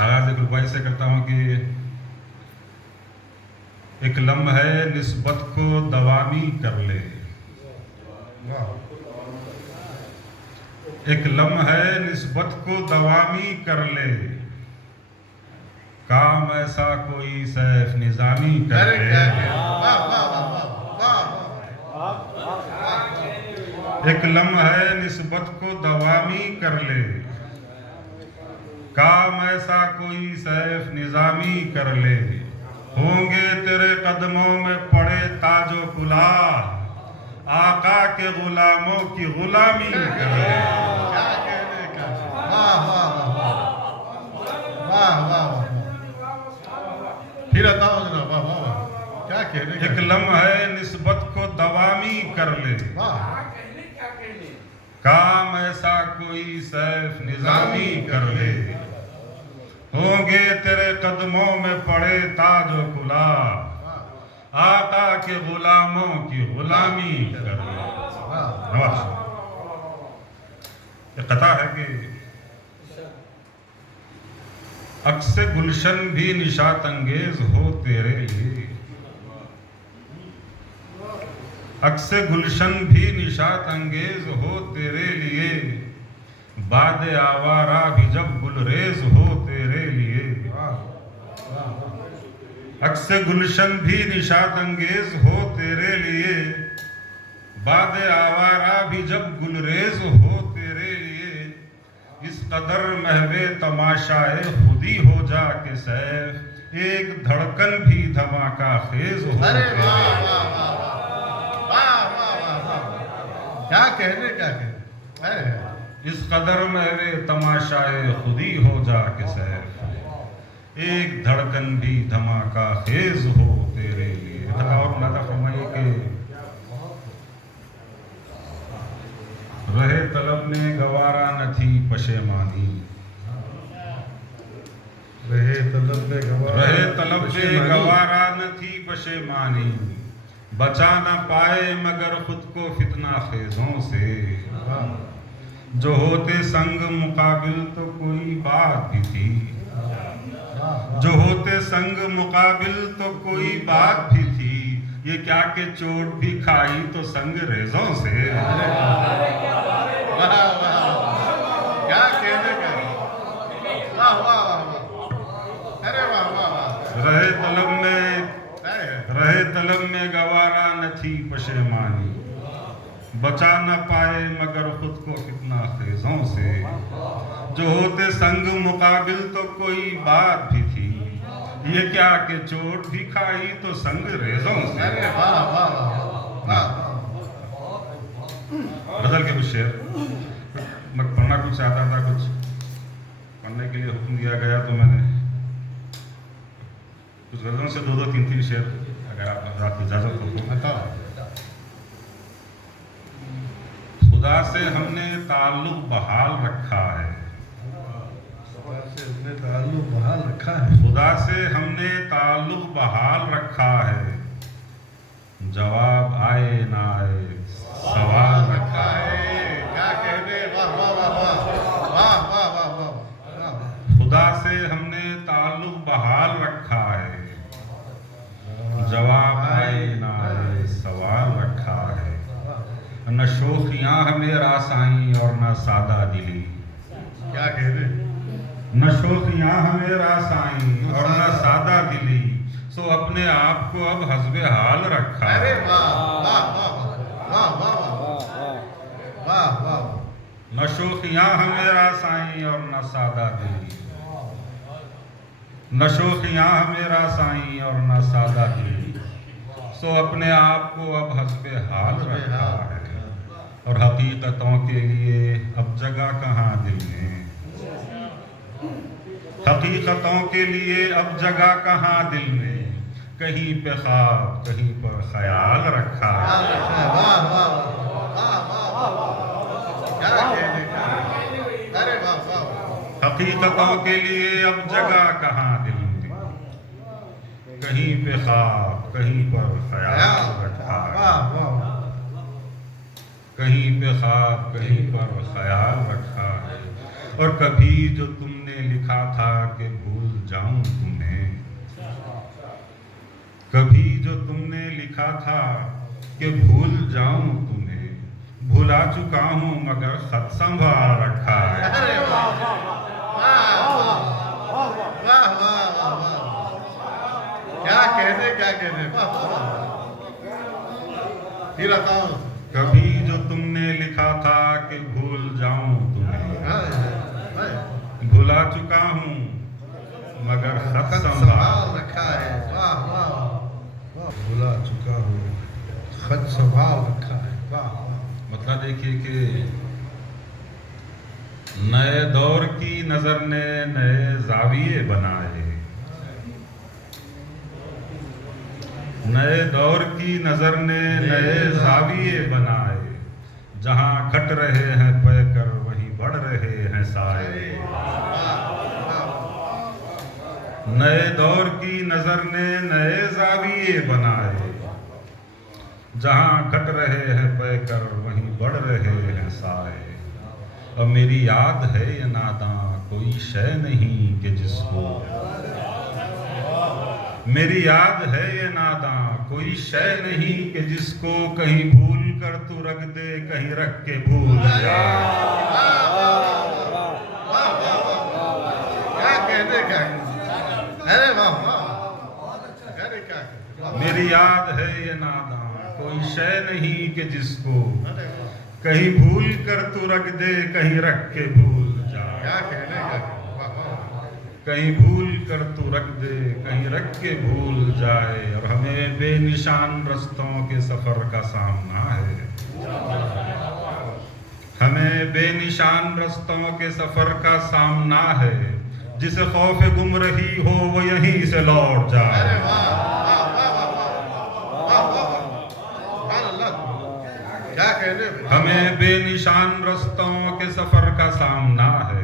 आगाज़ एक रुबाई से करता हूँ कि एक लम्हे निस्बत को दवामी कर ले, एक लम्हे निस्बत को दवामी कर ले, काम ऐसा कोई सैफ निजामी कर ले। एक लम्हे निस्बत को दवामी कर ले, काम ऐसा कोई सैफ निजामी कर ले, होंगे तेरे कदमों में पड़े ताजो कुला, आका के गुलामों की गुलामी कर ले। फिर बताओ जरा, वाह वाह वाह, क्या कहने एक लम्हे निस्बत को दवामी कर ले, काम ऐसा कोई सैफ निजामी कर ले, होंगे तेरे कदमों में पड़े ताज व कुला, आका के गुलामों की गुलामी कर ले। ये कथा है कि अक्से गुलशन भी निशात अंगेज हो तेरे लिए, अक्से गुलशन भी निशात अंगेज हो तेरे लिए, बाद आवारा भी जब गुलरेज हो तेरे लिए। अक्से गुलशन भी निशात अंगेज हो तेरे लिए, बाद आवारा भी जब गुलरेज हो तेरे लिए, इस कदर महवे तमाशाए खुदी हो जा के सैफ, एक धड़कन भी धमाका खेज हो। अरे वाह वाह वाह वाह वाह वाह वाह, क्या कहने क्या कहने। इस कदर महवे तमाशाए खुदी हो जा के सैफ, एक धड़कन भी धमाका खेज हो तेरे लिए। और नाता फरमाइए कि रहे तलब में गवारा न थी पशेमानी, रहे तलब में गवारा न थी पशेमानी, बचा न पाए मगर खुद को फितना खेजों से, जो होते संग मुकाबिल तो कोई बात भी थी, जो होते संग मुकाबिल तो कोई बात भी थी, ये क्या के चोट भी खाई तो संग रेजों से। क्या कहने का, वाह वाह वाह, अरे वाह वाह वाह। रहे तलब में गवारा न थी पशेमानी, बचा न पाए मगर खुद को फितना खेजों से, जो होते संग मुकाबिल तो कोई बात भी थी, ये क्या के चोट भी खाई तो संग रेजों से। अरे वाह वाह वाह। गजल के कुछ शेर मैं पढ़ना कुछ चाहता था, कुछ पढ़ने के लिए हुक्म दिया गया तो मैंने कुछ गजलों से दो तीन शेर, अगर आप हज़रात की इजाज़त हो बताओ। खुदा से हमने ताल्लुक बहाल रखा है, ताल्लुक बहाल रखा है, खुदा से हमने ताल्लुक बहाल रखा है, जवाब आए ना आए सवाल रखा है। क्या कहने, वाह वाह वाह वाह वाह वाह वाह वाह। खुदा से हमने ताल्लुक बहाल रखा है, जवाब आए ना आए सवाल रखा है, न शोखियाँ हमें रासाई और न सादा दिली। क्या कहने, न शोखियाँ हमें रासाई और न सादा दिली, सो अपने आप को अब हस्बे हाल रखा। अरे वाह वाह वाह वाह वाह वाह वाह। न शोखियाँ हमें रासाई और न सादा दिली, न शोखियाँ मेरा साईं और न सादागी, सो अपने आप को अब हस्बे हाल रखा है, और हकीकतों के लिए अब जगह कहाँ दिल में, हकीकतों के लिए अब जगह कहाँ दिल में, कहीं पे ख्वाब कहीं पर ख्याल रखा है। हकीकतों के लिए अब जगह कहाँ दिल में, कहीं पे ख्वाब कहीं पर ख्याल रखा है, कहीं पे ख्वाब कहीं पर ख्याल रखा है। और कभी जो तुमने लिखा था कि भूल जाऊं तुम्हें, कभी जो तुमने लिखा था कि भूल जाऊं तुम्हें, भुला चुका हूं मगर खत संभाल रखा है। क्या कहने फिर बताओ। कभी जो तुमने लिखा था कि भूल जाऊं तुम्हें, भुला चुका हूं मगर खत संभाल रखा है। वाह वाह वाह, भुला चुका हूँ खत संभाल रखा है। वाह मतलब देखिए कि नए दौर की नजर ने नए जाविये बनाए, नए दौर की नजर ने नए जाविये बनाए, जहां घट रहे हैं पैकर वहीं बढ़ रहे हैं साए। नए दौर की नजर ने नए जाविये बनाए, जहां घट रहे हैं पैकर वहीं बढ़ रहे हैं साए। अब मेरी याद है ये नादां कोई शय नहीं कि जिसको, मेरी याद है ये नादां कोई शय नहीं कि जिसको कहीं भूल कर तू रख दे कहीं रख के भूल जा। क्या कहने का, अरे वाह वाह, अरे क्या मेरी याद है ये नादां कोई शय नहीं कि जिसको कहीं भूल कर तू रख दे कहीं रख के भूल जा। क्या कहने का, कहीं भूल कर तू रख दे कहीं रख के भूल जाए। और हमें बेनिशान रस्तों के सफर का सामना है, हमें बेनिशान रस्तों के सफर का सामना है, जिसे खौफ गुमरही हो वो यहीं से लौट जाए। क्या कहने, हमें बेनिशान रस्तों के सफर का सामना है,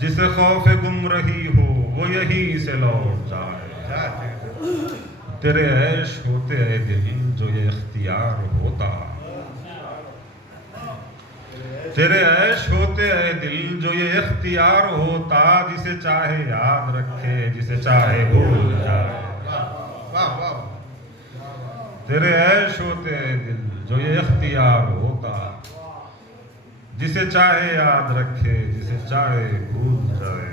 जिसे खौफ गुमरही हो वो यहीं से लौट जाए। तेरे ऐश होते है दिल जो ये इख्तियार होता, तेरे ऐश होते है दिल जो ये इख्तियार होता, जिसे चाहे याद रखे जिसे चाहे भूल जाए। तेरे ऐश होते है दिल जो ये इख्तियार होता, जिसे चाहे याद रखे जिसे चाहे भूल जाए।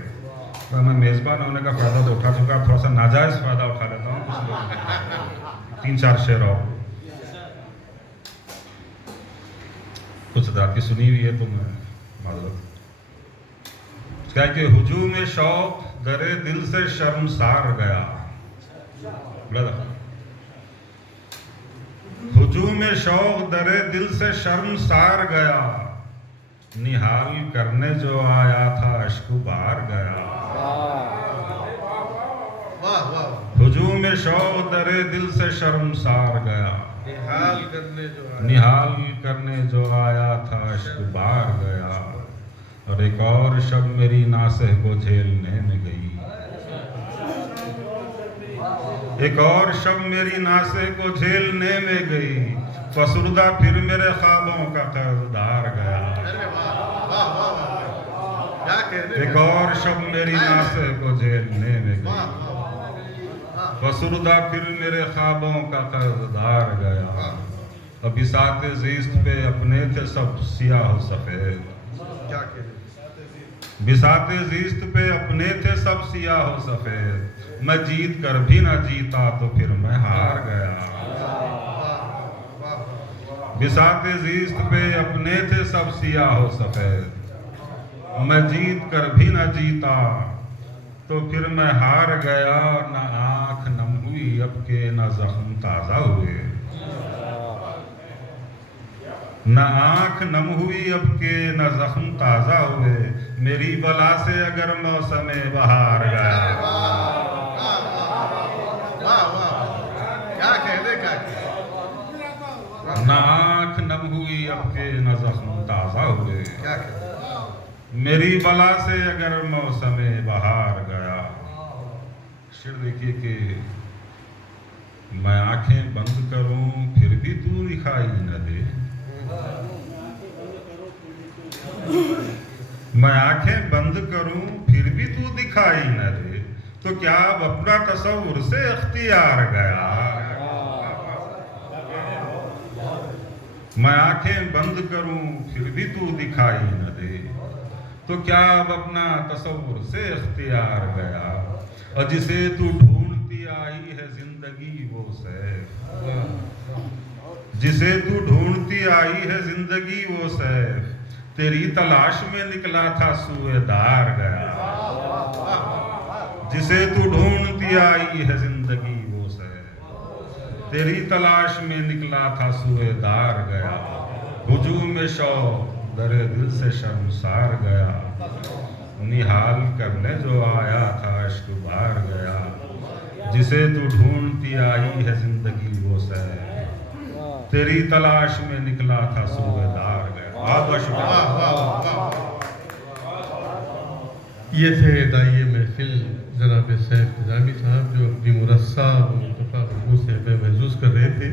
मैं मेज़बान होने का फ़ायदा तो उठा चुका, थोड़ा सा नाजायज़ फ़ायदा उठा लेता हूँ कुछ लोग, 3-4 शेर और कुछ आपकी सुनी हुई है तो मैं माजरत। क्या कि हुजूम शौक दरे दिल से शर्मसार गया, हुजूम शौक दरे दिल से शर्मसार गया, निहाल करने जो आया था अश्क बार गया। हुजूम शौक दरे दिल से शर्मसार गया, निहाल करने जो आया था अश्क बार गया। और एक और शब मेरी नासह को झेलने में गई, एक और शब मेरी नासह को झेलने में गई, फसुर्दा फिर मेरे ख्वाबों का कर्जदार गया। एक और शब मेरी नासह को झेलने में गई, फसुर्दा फिर मेरे ख्वाबों का कर्जदार गया। अब बिसात ज़ीस्त पे अपने थे सब सियाह सफ़ेद, बिसात ज़ीस्त पे अपने थे सब सियाह सफ़ेद, मैं जीत कर भी ना जीता तो फिर मैं हार गया। बिसात ज़ीस्त पे अपने थे सब सियाह सफ़ेद, मैं जीत कर भी ना जीता तो फिर मैं हार गया, न आंख नम हुई अब के न जख्म ताज़ा हुए, न आंख नम हुई अब के न जख्म ताज़ा हुए, मेरी बला से अगर मौसम बहार गया। क्या कह दे क्या न आंख नम हुई अब के न जख्म ताज़ा हुए, क्या कह मेरी बला से अगर मौसम बहार गया। शेर देखिए कि मैं आंखें बंद करूं फिर भी तू दिखाई न दे, मैं आंखें बंद करूं फिर भी तू दिखाई न दे, तो क्या अब अपना तसव्वुर से इख्तियार गया। मैं आंखें बंद करूं फिर भी तू दिखाई न दे, तो क्या अब अपना तसव्वुर से इख्तियार गया। और जिसे तू ढूंढती आई है जिंदगी वो सैफ, जिसे तू ढूंढती आई है जिंदगी वो सैफ, तेरी तलाश में निकला था सूएदार गया। जिसे तू ढूंढती आई है जिंदगी वो सैफ, तेरी तलाश में निकला था सूएदार गया। हुजूम में शौक दरे दिल से शर्मसार गया, निहाल करने जो आया था अश्क बार गया। जिसे तू ढूंढती आई है जिंदगी वो सैफ, तेरी तलाश में निकला था सूबेदार गया। बहुत बहुत शुक्रिया। ये थे दाइए महफिल जनाब सैफ निज़ामी साहब, जो अपनी मुरस्सा से महसूस कर रहे थे।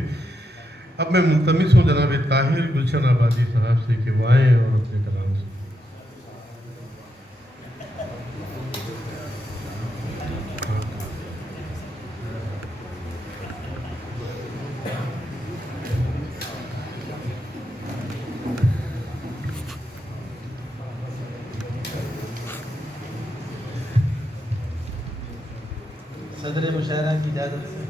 अब मैं मुल्तमिस हूँ जनाब ताहिर गुलशन आबादी साहब से कि वो आएँ और अपने कलाम से। सदर मुशायरा की इजाज़त से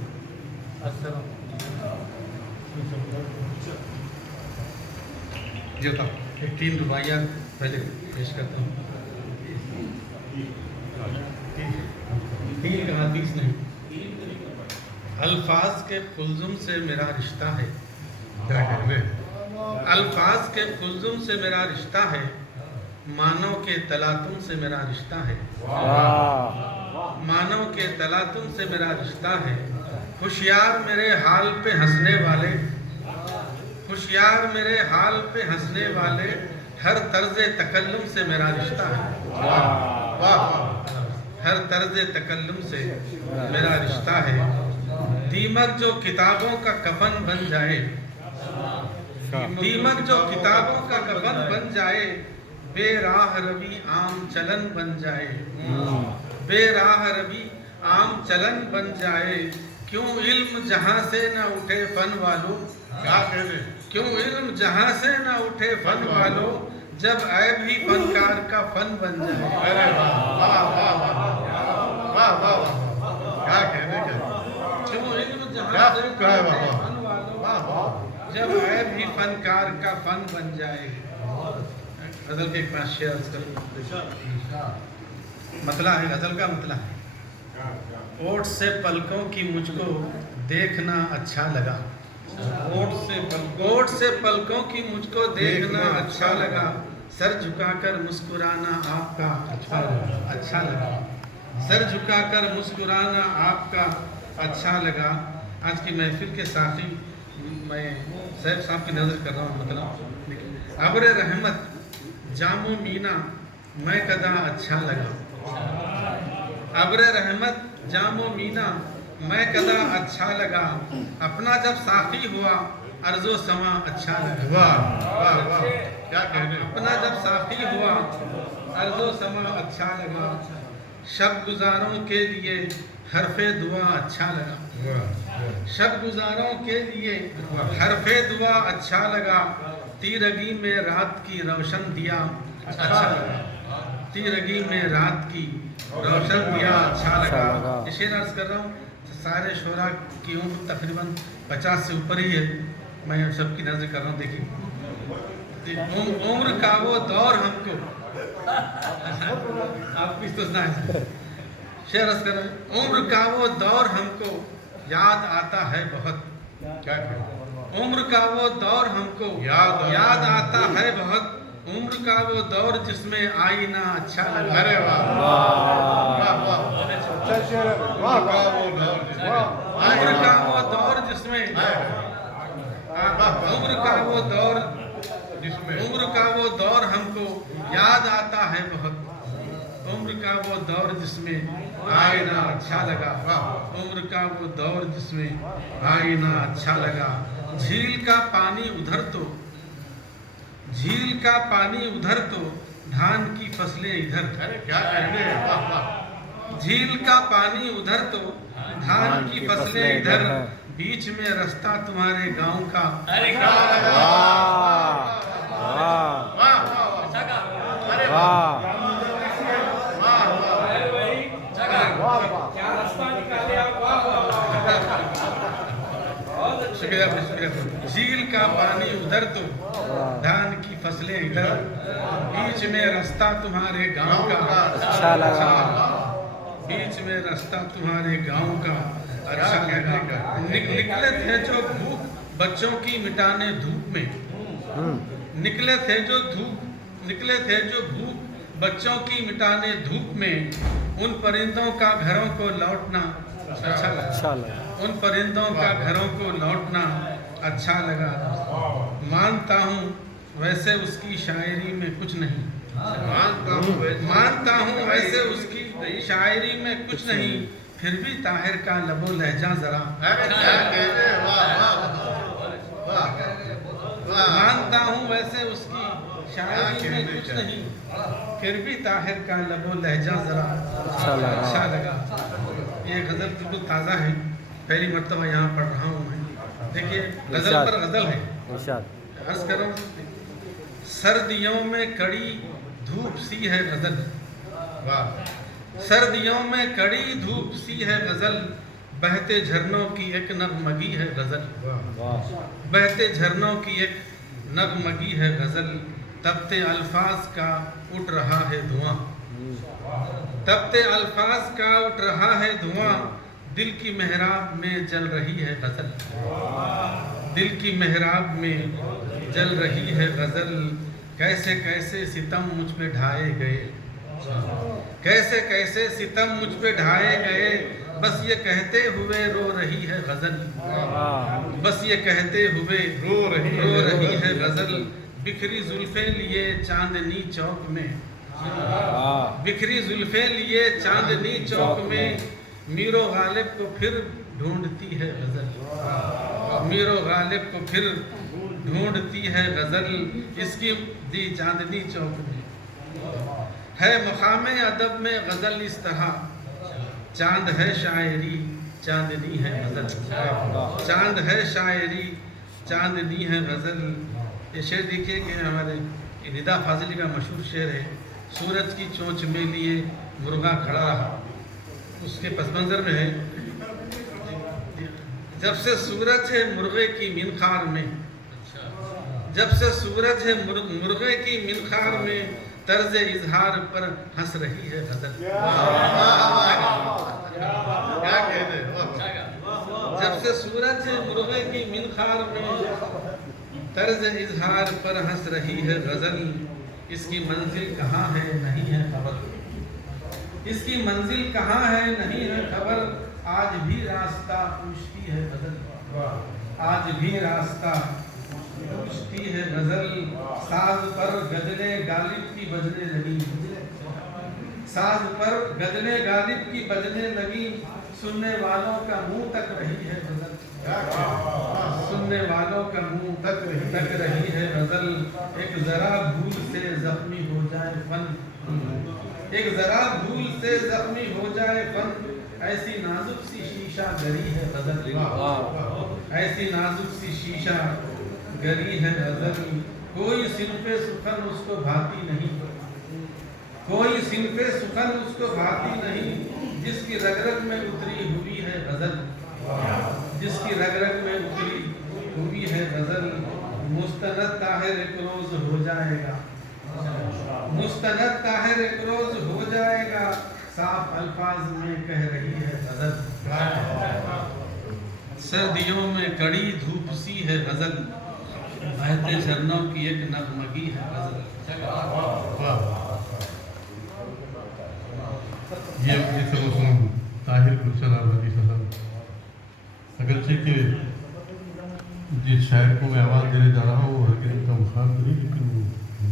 जो था एक 3 रुबाइया पहले पेश करता हूँ। 3 कहा 30 नहीं। अल्फाज के कुलजुम से मेरा रिश्ता है, क्या कहते हैं? अल्फाज के कुलजुम से मेरा रिश्ता है, मानव के तलातुम से मेरा रिश्ता है, मानव के तलातुम से मेरा रिश्ता है। होशियार मेरे हाल पे हंसने वाले, होशियार मेरे हाल पे हंसने वाले, हर तर्ज तकल्लुम से मेरा रिश्ता है। हर तर्ज तकल्लुम से मेरा रिश्ता है। दीमक जो किताबों का कफन बन जाए, दीमक जो किताबों का कफन बन जाए, बेराह रवि आम चलन बन जाए, बेराह रवि आम चलन बन जाए। क्यों इल्म जहां से न उठे फन वालों, क्या कहते क्यों इल्म जहां से न उठे फन वालों, जब ऐब ही फनकार का फन बन जाए। अरे वाह वाह वाह वाह वाह वाह, क्या कहते क्यों इल्म क्या जहां से तुक्का है, न वाह, उठे वाह। फन वालों, वाह वाह। जब ऐब ही फनकार का फन बन जाए। गजल के एक 5 शेर अर्ज करूं। मतला है, गजल का मतला है। ओठ से पलकों की मुझको देखना अच्छा लगा, ओठ से पलकों की मुझको देखना अच्छा लगा, सर झुकाकर मुस्कुराना आपका अच्छा लगा, सर झुकाकर मुस्कुराना आपका अच्छा लगा। आज की महफिल के साथी मैं सैफ साहब की नज़र कर रहा हूँ। मतलब अब्र रहमत जामो मीना मैं कदा अच्छा लगा, अब्र रहमत जामो मीना मैं कदा अच्छा लगा, अपना जब साफी हुआ अर्जो समा अच्छा लगा। वाह वाह वाह, क्या कहते अपना जब साफी हुआ अर्जो समा अच्छा लगा, शब गुजारों के लिए हरफे दुआ अच्छा लगा, शब गुजारों के लिए हरफे दुआ अच्छा लगा, तीरगी में रात की रोशन दिया अच्छा लगा, तीरगी में रात की रोशन दिया अच्छा लगा। शेर अर्ज कर रहा हूँ। सारे शोरा की उम्र तकरीबन 50 से ऊपर ही है, मैं सबकी नजर कर रहा हूँ। देखिए उम्र का वो दौर हमको आप कुछ तो सुना है। शेर अर्ज कर रहे हैं। उम्र का वो दौर हमको याद आता है बहुत, क्या कहते उम्र का वो दौर हमको याद आता है बहुत, उम्र का वो दौर जिसमें आईना अच्छा लगा। अरे वाह वाह वाह उम्र का वो दौर जिसमें उम्र का वो दौर उम्र का वो दौर हमको याद आता है बहुत, उम्र का वो दौर जिसमें आईना अच्छा लगा, उम्र का वो दौर जिसमें आईना अच्छा लगा। झील का पानी उधर तो झील का पानी उधर तो धान की फसलें इधर। अरे क्या कहते हैं, वाह वाह। झील का पानी उधर तो धान की फसलें इधर, बीच में रास्ता तुम्हारे गांव का। अरे क्या शुक्रिया शुक्रिया। झील का पानी उधर तो धान की फसलें इधर, बीच में रास्ता तुम्हारे गांव का अच्छा लगा, बीच में रास्ता तुम्हारे गांव का अच्छा लगा। निकले थे जो भूख बच्चों की मिटाने धूप में, निकले थे जो भूख बच्चों की मिटाने धूप में, उन परिंदों का घरों को लौटना अच्छा लगा, उन परिंदों का घरों को लौटना अच्छा लगा। मानता हूँ वैसे उसकी शायरी में कुछ नहीं, मानता हूँ वैसे उसकी शायरी में कुछ नहीं, फिर भी ताहिर का लबो लहजा जरा। मानता हूँ वैसे उसकी शायरी में कुछ नहीं, फिर भी ताहिर का लबो लहजा जरा अच्छा लगा। ये गज़ल बिल्कुल ताज़ा है, पहली मर्तबा यहाँ पढ़ रहा हूँ मैं। देखिए गज़ल पर गज़ल है, अर्ज कर रहा हूँ। सर्दियों में कड़ी धूप सी है गज़ल, सर्दियों में कड़ी धूप सी है गज़ल, बहते झरनों की एक नगमगी है गज़ल, बहते झरनों की एक नगमगी है गज़ल, तबते अल्फाज का उठ रहा है धुआं, तबते अल्फाज का उठ रहा है धुआं, दिल की मेहराब में जल रही है गज़ल, दिल की मेहराब में जल रही है गज़ल, कैसे कैसे सितम मुझ पे ढाए गए, कैसे कैसे सितम मुझ पे ढाए गए, बस ये कहते हुए रो रही है गज़ल, बस ये कहते हुए रो रही है गज़ल, बिखरी जुल्फे लिए चांदनी चौक में, बिखरी जुल्फे लिए चांदनी चौक में, मीरो गालिब को फिर ढूंढती है गज़ल, मीरो गालिब को फिर ढूंढती है गज़ल, इसकी दी चांदनी चौक में है मकामे अदब में गज़ल इस तरह, चांद है शायरी चांदनी है गज़ल, चांद है शायरी चांदनी है गज़ल। ये शेर देखिए कि हमारे निदा फाजिली का मशहूर शेर है, सूरज की चोंच में लिए मुर्गा खड़ा रहा, उसके पस मंज़र में है, जब से सूरज है मुर्गे की मिनखार में, जब से सूरज है मुर्गे की मिनखार में, तर्ज इजहार पर हंस रही है गज़ल, क्या कहते हैं, जब से सूरज है मुर्गे की मिनखार में, तर्ज इजहार पर हंस रही है गज़ल, इसकी मंजिल कहाँ है नहीं है खबर, इसकी मंजिल कहाँ है नहीं है खबर, आज भी रास्ता पूछती है गज़ल, आज भी रास्ता पूछती है गज़ल, साज पर गज़ले गालिब की बजने लगी, साज पर गज़ले गालिब की बजने लगी, सुनने वालों का मुंह तक रही है गज़ल, सुनने वालों का मुंह तक रही है गज़ल, एक जरा भूल से जख्मी हो जाए फन, एक जरा भूल से जख्मी हो जाए फन, ऐसी नाजुक सी शीशा गरी है गज़ल, ऐसी नाजुक सी शीशा गरी है गज़ल, कोई सिर्फ़े सुखन उसको भाती नहीं, कोई सिर्फ़े सुखन उसको भाती नहीं, जिसकी रग रग में उतरी हुई है गज़ल, जिसकी रग रग में उतरी हुई है गज़ल, मुस्तनद ताहिर एक रोज़ हो जाएगा, मुस्तनद ताहिर एक रोज़ हो जाएगा, साफ अल्फाज में कह रही है गजल। सर्दियों में कड़ी धूप सी है गजल, बहते झरनों की एक नगमगी है गजल। ये सब ताहिर गुलशन अहमदी साहब, अगरचे कि जिस शायर को मैं आवाज़ देने जा रहा हूँ वो हर किसी का मुखाम नहीं, लेकिन वो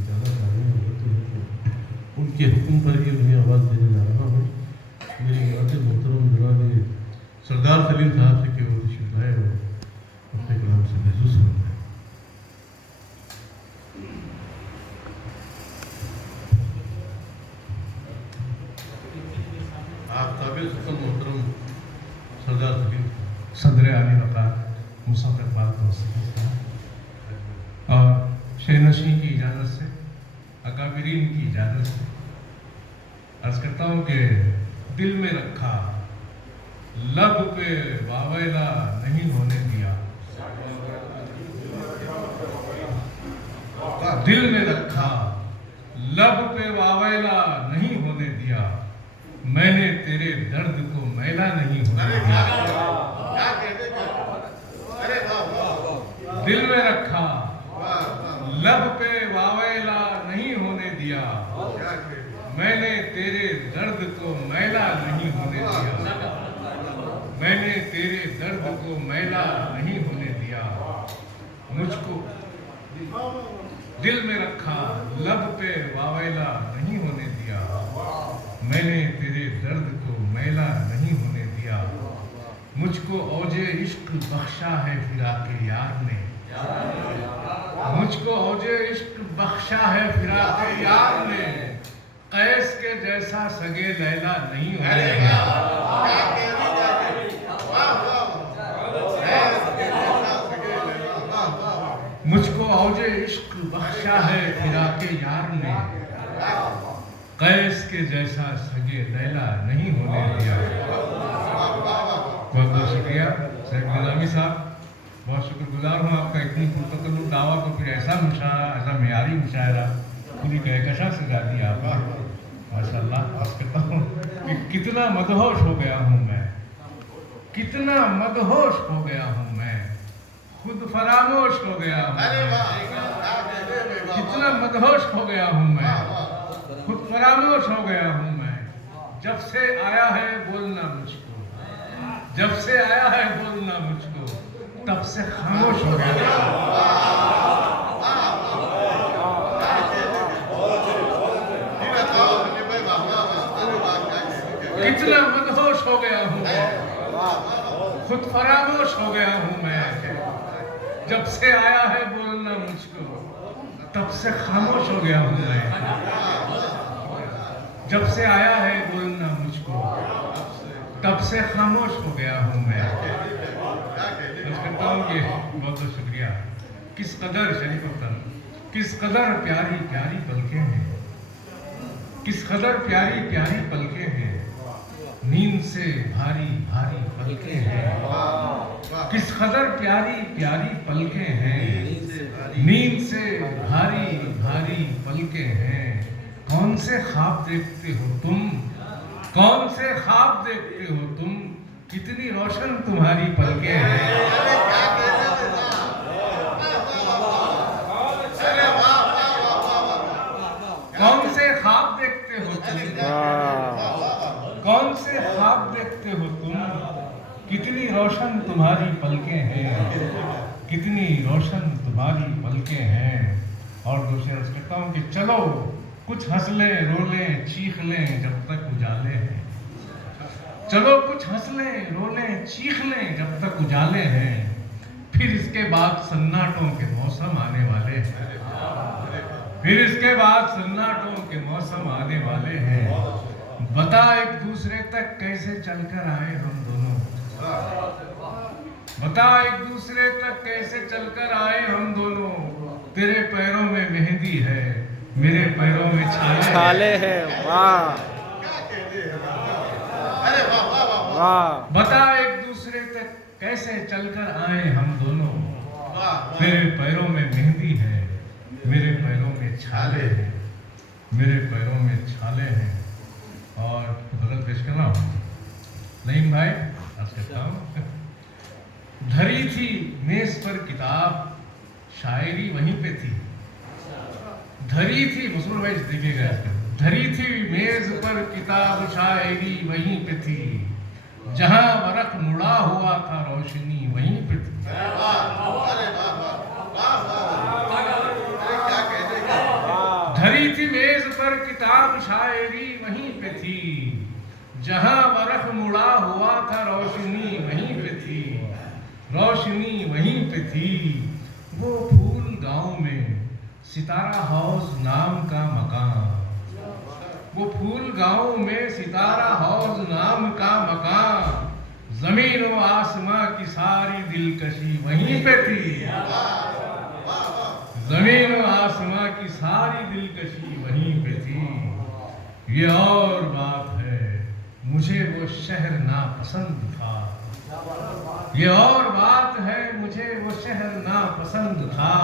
ज़्यादा शायरी होते हैं, उनके हुक्म पर ही उन्हें आवाज़ देने जा रहा हूँ। मेरी बात मोहतरम जनाब सरदार सलीम साहब से कि वो तशरीफ लाए और अपने कलाम से महसूस होना है। आप काबिल सुल्तान मोहतरम सरदार सलीम सदर आली वक़ार मुसफ़र पाक और शहनशी की इजाज़त से, अकाबिरीन की इजाज़त से अर्ज़ करता हूँ कि दिल में रखा, लब पे वावेला नहीं होने दिया, दिल में रखा, लब पे वावेला नहीं होने दिया, मैंने तेरे दर्द को मैला नहीं होने दिया। दिल में रखा, लब पे वावेला नहीं होने दिया, मैंने तेरे दर्द को मैला नहीं होने दिया, मैंने तेरे दर्द को मैला नहीं होने दिया, मुझको दिल में रखा, लब पे वावेला नहीं होने दिया, मैंने तेरे दर्द को मैला नहीं होने दिया, मुझको औजे इश्क बख्शा है फिराके यार ने, मुझको औजे इश्क बख्शा है फिराके यार ने, कैस के जैसा सगे लैला नहीं होने दिया। मुझको औजे इश्क बख्शा है फिराके यार ने, कैस के जैसा सगे लैला नहीं होने दिया। बहुत बहुत शुक्रिया शेख निज़ामी साहब, बहुत शुक्रगुजार हूँ आपका इतनी पुरतकल्लुफ़ दावा को फिर ऐसा मुशायरा, ऐसा मेयारी मुशायरा पूरी कहकशा से गा दिया आपने, माशाअल्लाह। अर्ज़ करता हूँ कि कितना मदहोश हो गया हूँ मैं, कितना मदहोश हो गया हूँ मैं, खुद फरामोश हो गया हूँ, कितना मदहोश हो गया हूँ मैं, खुद फरामोश हो गया हूँ मैं, जब से आया है बोलना मुझको, जब से आया है बोलना मुझको, तब से खामोश हो गया। कितना मदहोश हो गया हूँ मैं, खुद फरामोश हो गया हूँ मैं, जब से आया है बोलना मुझको, तब से खामोश हो गया हूँ मैं, जब से आया है बोलना मुझको, तब से खामोश हो गया हूँ मैं। कहता हूँ कि बहुत बहुत शुक्रिया। किस कदर शरीफ वतन, किस कदर प्यारी प्यारी पलकें हैं, किस कदर प्यारी प्यारी पलकें हैं, नींद से भारी भारी पलकें हैं, किस कदर प्यारी प्यारी पलकें हैं, नींद से भारी भारी पलकें हैं, कौन से ख्वाब देखते हो तुम, कौन से ख्वाब देखते हो तुम, कितनी रोशन तुम्हारी पलकें हैं। कौन से ख्वाब देखते हो तुम, कौन से ख्वाब देखते हो तुम, कितनी रोशन तुम्हारी पलकें हैं, कितनी रोशन तुम्हारी पलकें हैं। और दूसरे अर्ज करता हूँ कि चलो कुछ हंस लें रो लें चीख लें जब तक उजाले हैं, चलो कुछ हंस लें रो लें चीख लें जब तक उजाले हैं, फिर इसके बाद सन्नाटों के मौसम आने वाले हैं, फिर इसके बाद सन्नाटों के मौसम आने वाले हैं। बता एक दूसरे तक कैसे चलकर आए हम दोनों, बता एक दूसरे तक कैसे चलकर आए हम दोनों, तेरे पैरों में मेहंदी है मेरे पैरों में छाले हैं। वाह वाह। बता एक दूसरे तक कैसे चलकर आए हम दोनों, तेरे पैरों में मेहंदी है मेरे पैरों में छाले हैं, मेरे पैरों में छाले हैं। اور غزل پیش کر رہا ہوں. نعیم بھائی عرض کرتا ہوں. دھری تھی میز پر کتاب شاعری وہیں پہ تھی. دھری تھی مسلم بھائی دیکھیے گا. دھری تھی میز پر کتاب شاعری وہیں پہ تھی. جہاں ورق مڑا ہوا تھا روشنی وہیں پہ تھی. دھری تھی میز پر کتاب شاعری وہیں پہ تھی. جہاں ورق مڑا ہوا تھا روشنی وہیں پہ تھی. روشنی وہیں پہ تھی. وہ پھول گاؤں میں ستارہ ہاؤس نام کا مکان. وہ پھول گاؤں میں ستارہ ہاؤس نام کا مکان. زمین و آسماں کی ساری دلکشی وہیں پہ تھی. زمین و آسماں کی ساری دلکشی وہیں پہ تھی. یہ اور بات ہے مجھے وہ شہر ناپسند تھا. یہ اور بات ہے مجھے وہ شہر ناپسند تھا.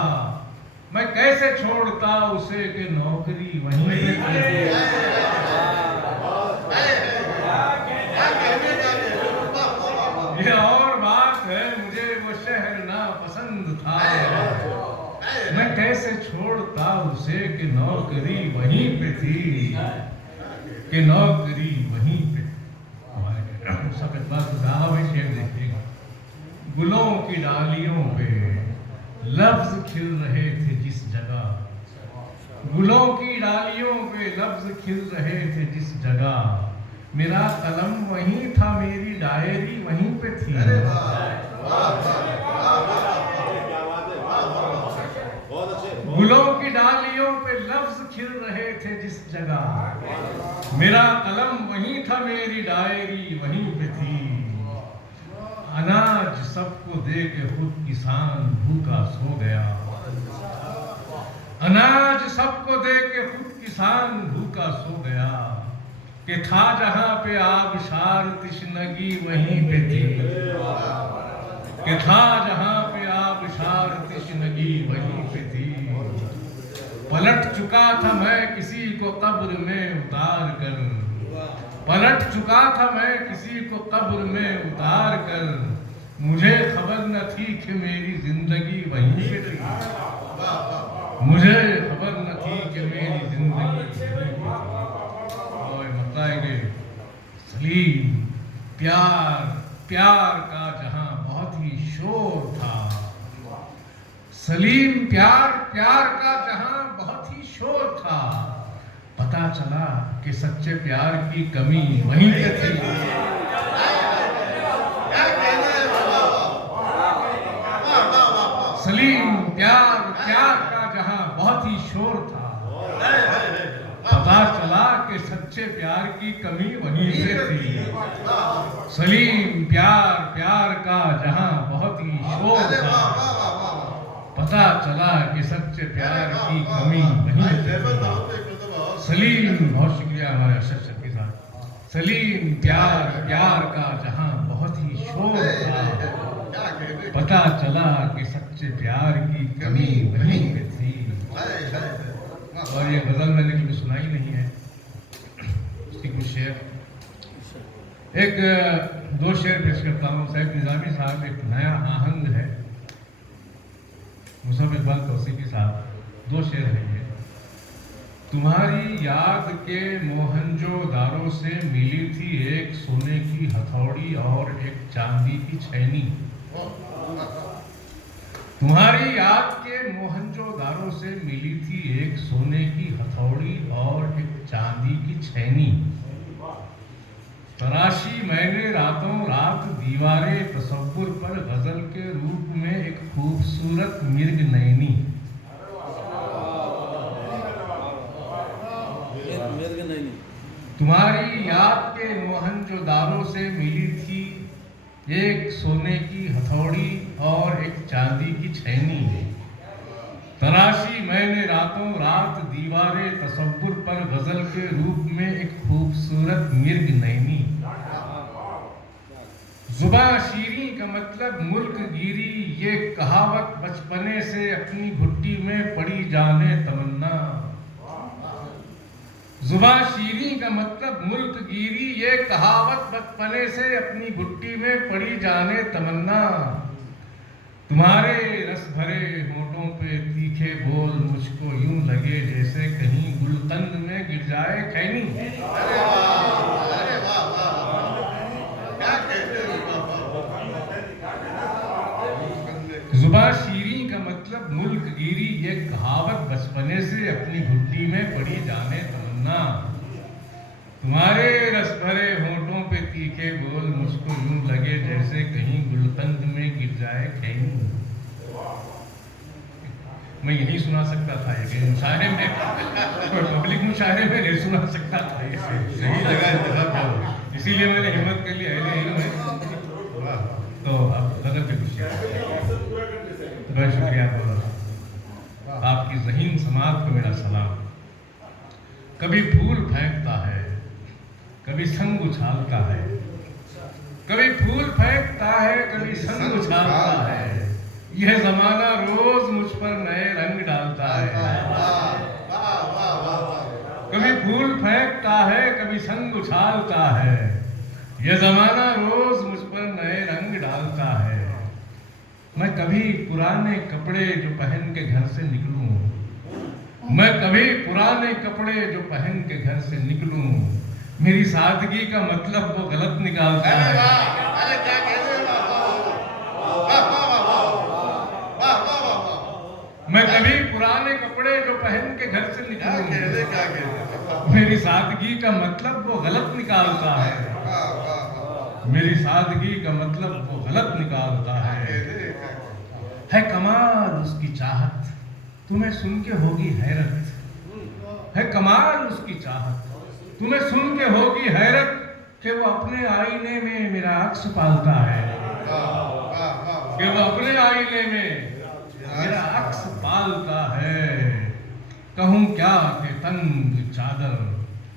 میں کیسے چھوڑتا اسے کہ نوکری وہیں پہ تھی. یہ اور بات ہے مجھے وہ شہر ناپسند تھا. میں کیسے چھوڑتا اسے کہ نوکری وہیں پہ تھی. کہ نوکری وہیں پہ. سب اقبال میں شعر دیکھیے گا. گلوں کی ڈالیوں پہ لفظ کھل رہے تھے جس جگہ. گلوں کی ڈالیوں پہ لفظ کھل رہے تھے جس جگہ. میرا قلم وہیں تھا میری ڈائری وہیں پہ تھی. گلوں کی ڈالیوں پہ لفظ کھل رہے تھے جس جگہ. میرا قلم وہیں تھا میری ڈائری وہیں پہ تھی. اناج سب کو دے کے خود کسان بھوکا سو گیا. اناج سب کو دے کے خود کسان بھوکا سو گیا. کہ تھا جہاں پہ آبشار تشنگی وہیں پہ تھی. کہ تھا جہاں پہ آبشار تشنگی وہیں پہ تھی. پلٹ چکا تھا میں کسی کو قبر میں اتار کر. پلٹ چکا تھا میں کسی کو قبر میں اتار کر. مجھے خبر نہ تھی کہ میری زندگی وہیں پہ تھی. مجھے خبر نہ تھی کہ میری زندگی اور مطلع ہے کہ سلیم پیار پیار کا جہاں بہت ہی شور تھا. سلیم پیار پیار کا جہاں بہت ہی شور تھا. پتا چلا کہ سچے پیار کی کمی وہیں پہ تھی. سلیم پیار پیار کا جہاں بہت ہی شور تھا. پتا چلا کہ سچے پیار کی کمی وہیں پہ تھی. سلیم پیار پیار کا جہاں بہت ہی شور تھا. پتا چلا کہ سچے پیار کی کمی وہیں پہ تھی. سلیم بہت شکریہ ہمارے ارشد شفیع صاحب. سلیم پیار پیار کا جہاں بہت ہی شور تھا. پتا چلا کہ سچے پیار کی کمی وہیں پہ تھی. اور یہ غزل میں نے کبھی سنائی نہیں ہے. اس کی کچھ شعر ایک دو شعر پیش کرتا ہوں. صاحب نظامی صاحب ایک نیا آہنگ ہے. مصعب اقبال توصیفی صاحب دو شعر ہیں یہ. تمہاری یاد کے موہنجو داروں سے ملی تھی ایک سونے کی ہتھوڑی اور ایک چاندی کی چھینی. تمہاری یاد کے موہنجو داروں سے ملی تھی ایک سونے کی ہتھوڑی اور ایک چاندی کی چھینی. تراشی میں نے راتوں رات دیوارے تصور پر غزل کے روپ میں ایک خوبصورت مرگ نینی. تمہاری یاد کے موہنجو داروں سے ملی تھی ایک سونے کی ہتھوڑی اور ایک چاندی کی چھینی. تراشی میں نے راتوں رات دیوارے تصور پر غزل کے روپ میں ایک خوبصورت مرگ نینی. زباں شیریں کا مطلب ملک گیری یہ کہاوت بچپنے سے اپنی گھٹی میں پڑی جانے تمنا. زباں شیریں کا مطلب ملک گیری، یہ کہاوت بچپنے سے اپنی گھٹی میں پڑی جانے تمنا، تمہارے رس بھرے ہونٹوں پہ تیکھے بول مجھ کو یوں لگے جیسے کہیں گلقند میں گر جائے خیمی۔ زباں شیریں کا مطلب ملک گیری، یہ کہاوت بچپنے سے اپنی گھٹی میں پڑی جانے تمنا، تمہارے رس بھرے ہونٹوں پہ تیکھے بول مجھ کو یوں لگے جیسے کہیں گلقند میں گر جائے خیموں۔ میں یہی سنا سکتا تھا، یہ مشاعرے میں پبلک مشاعرے میں نہیں سنا سکتا تھا، صحیح لگا انتخاب، اسی لیے میں نے ہمت کر لی اہل علم ہے تو اب غضب کے خوشی بہت شکریہ آپ کی ذہین سماعت کو میرا سلام۔ کبھی پھول پھینکتا ہے، کبھی سنگ اچھالتا ہے، کبھی پھول پھینکتا ہے، کبھی سنگ اچھالتا ہے، یہ زمانہ روز مجھ پر نئے رنگ ڈالتا ہے۔ کبھی پھول پھینکتا ہے، کبھی سنگ اچھالتا ہے، یہ زمانہ روز مجھ پر نئے رنگ ڈالتا ہے۔ میں کبھی پرانے کپڑے جو پہن کے گھر سے نکلوں، میں کبھی پرانے کپڑے جو پہن کے گھر سے نکلوں، میری سادگی کا مطلب وہ غلط نکالتا ہے۔ میں کبھی پرانے کپڑے جو پہن کے گھر سے نکلوں، میری سادگی کا مطلب وہ غلط نکالتا ہے، میری سادگی کا مطلب وہ غلط نکالتا ہے۔ ہے کمال اس کی چاہت، تمہیں سن کے ہوگی حیرت، ہے کمال اس کی چاہت، تمہیں سن کے ہوگی حیرت کہ وہ اپنے آئینے میں میرا عکس پالتا ہے، کہ وہ اپنے آئینے میں میرا عکس پالتا ہے۔ کہوں کیا کہ تنگ چادر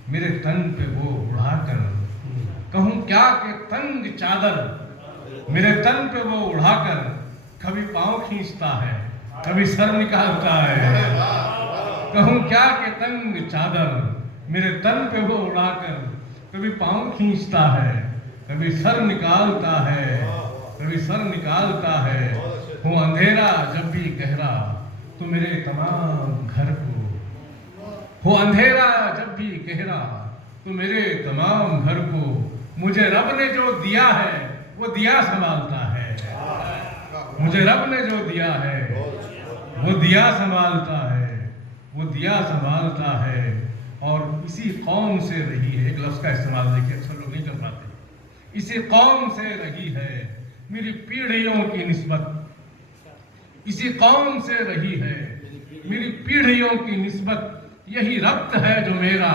میرے تن پہ وہ اڑا کر، کہوں کیا کہ تنگ چادر میرے تن پہ وہ اڑا کر، کبھی پاؤں کھینچتا ہے، کبھی سر نکالتا ہے۔ کہوں کیا کہ تنگ چادر میرے تن پہ وہ اڑا کر، کبھی پاؤں کھینچتا ہے، کبھی سر نکالتا ہے، کبھی سر نکالتا ہے۔ ہوں اندھیرا جب بھی گہرا تو میرے تمام گھر کو، ہو اندھیرا جب بھی گہرا تو میرے تمام گھر کو، مجھے رب نے جو دیا ہے وہ دیا سنبھالتا ہے، مجھے رب نے جو دیا ہے وہ دیا سنبھالتا ہے، وہ دیا سنبھالتا ہے۔ اور اسی قوم سے رہی ہے، ایک لفظ کا استعمال دیکھیں اکثر لوگ نہیں کر پاتے، اسی قوم سے رہی ہے میری پیڑھیوں کی نسبت، اسی قوم سے رہی ہے میری پیڑھیوں کی نسبت، یہی ربط ہے جو میرا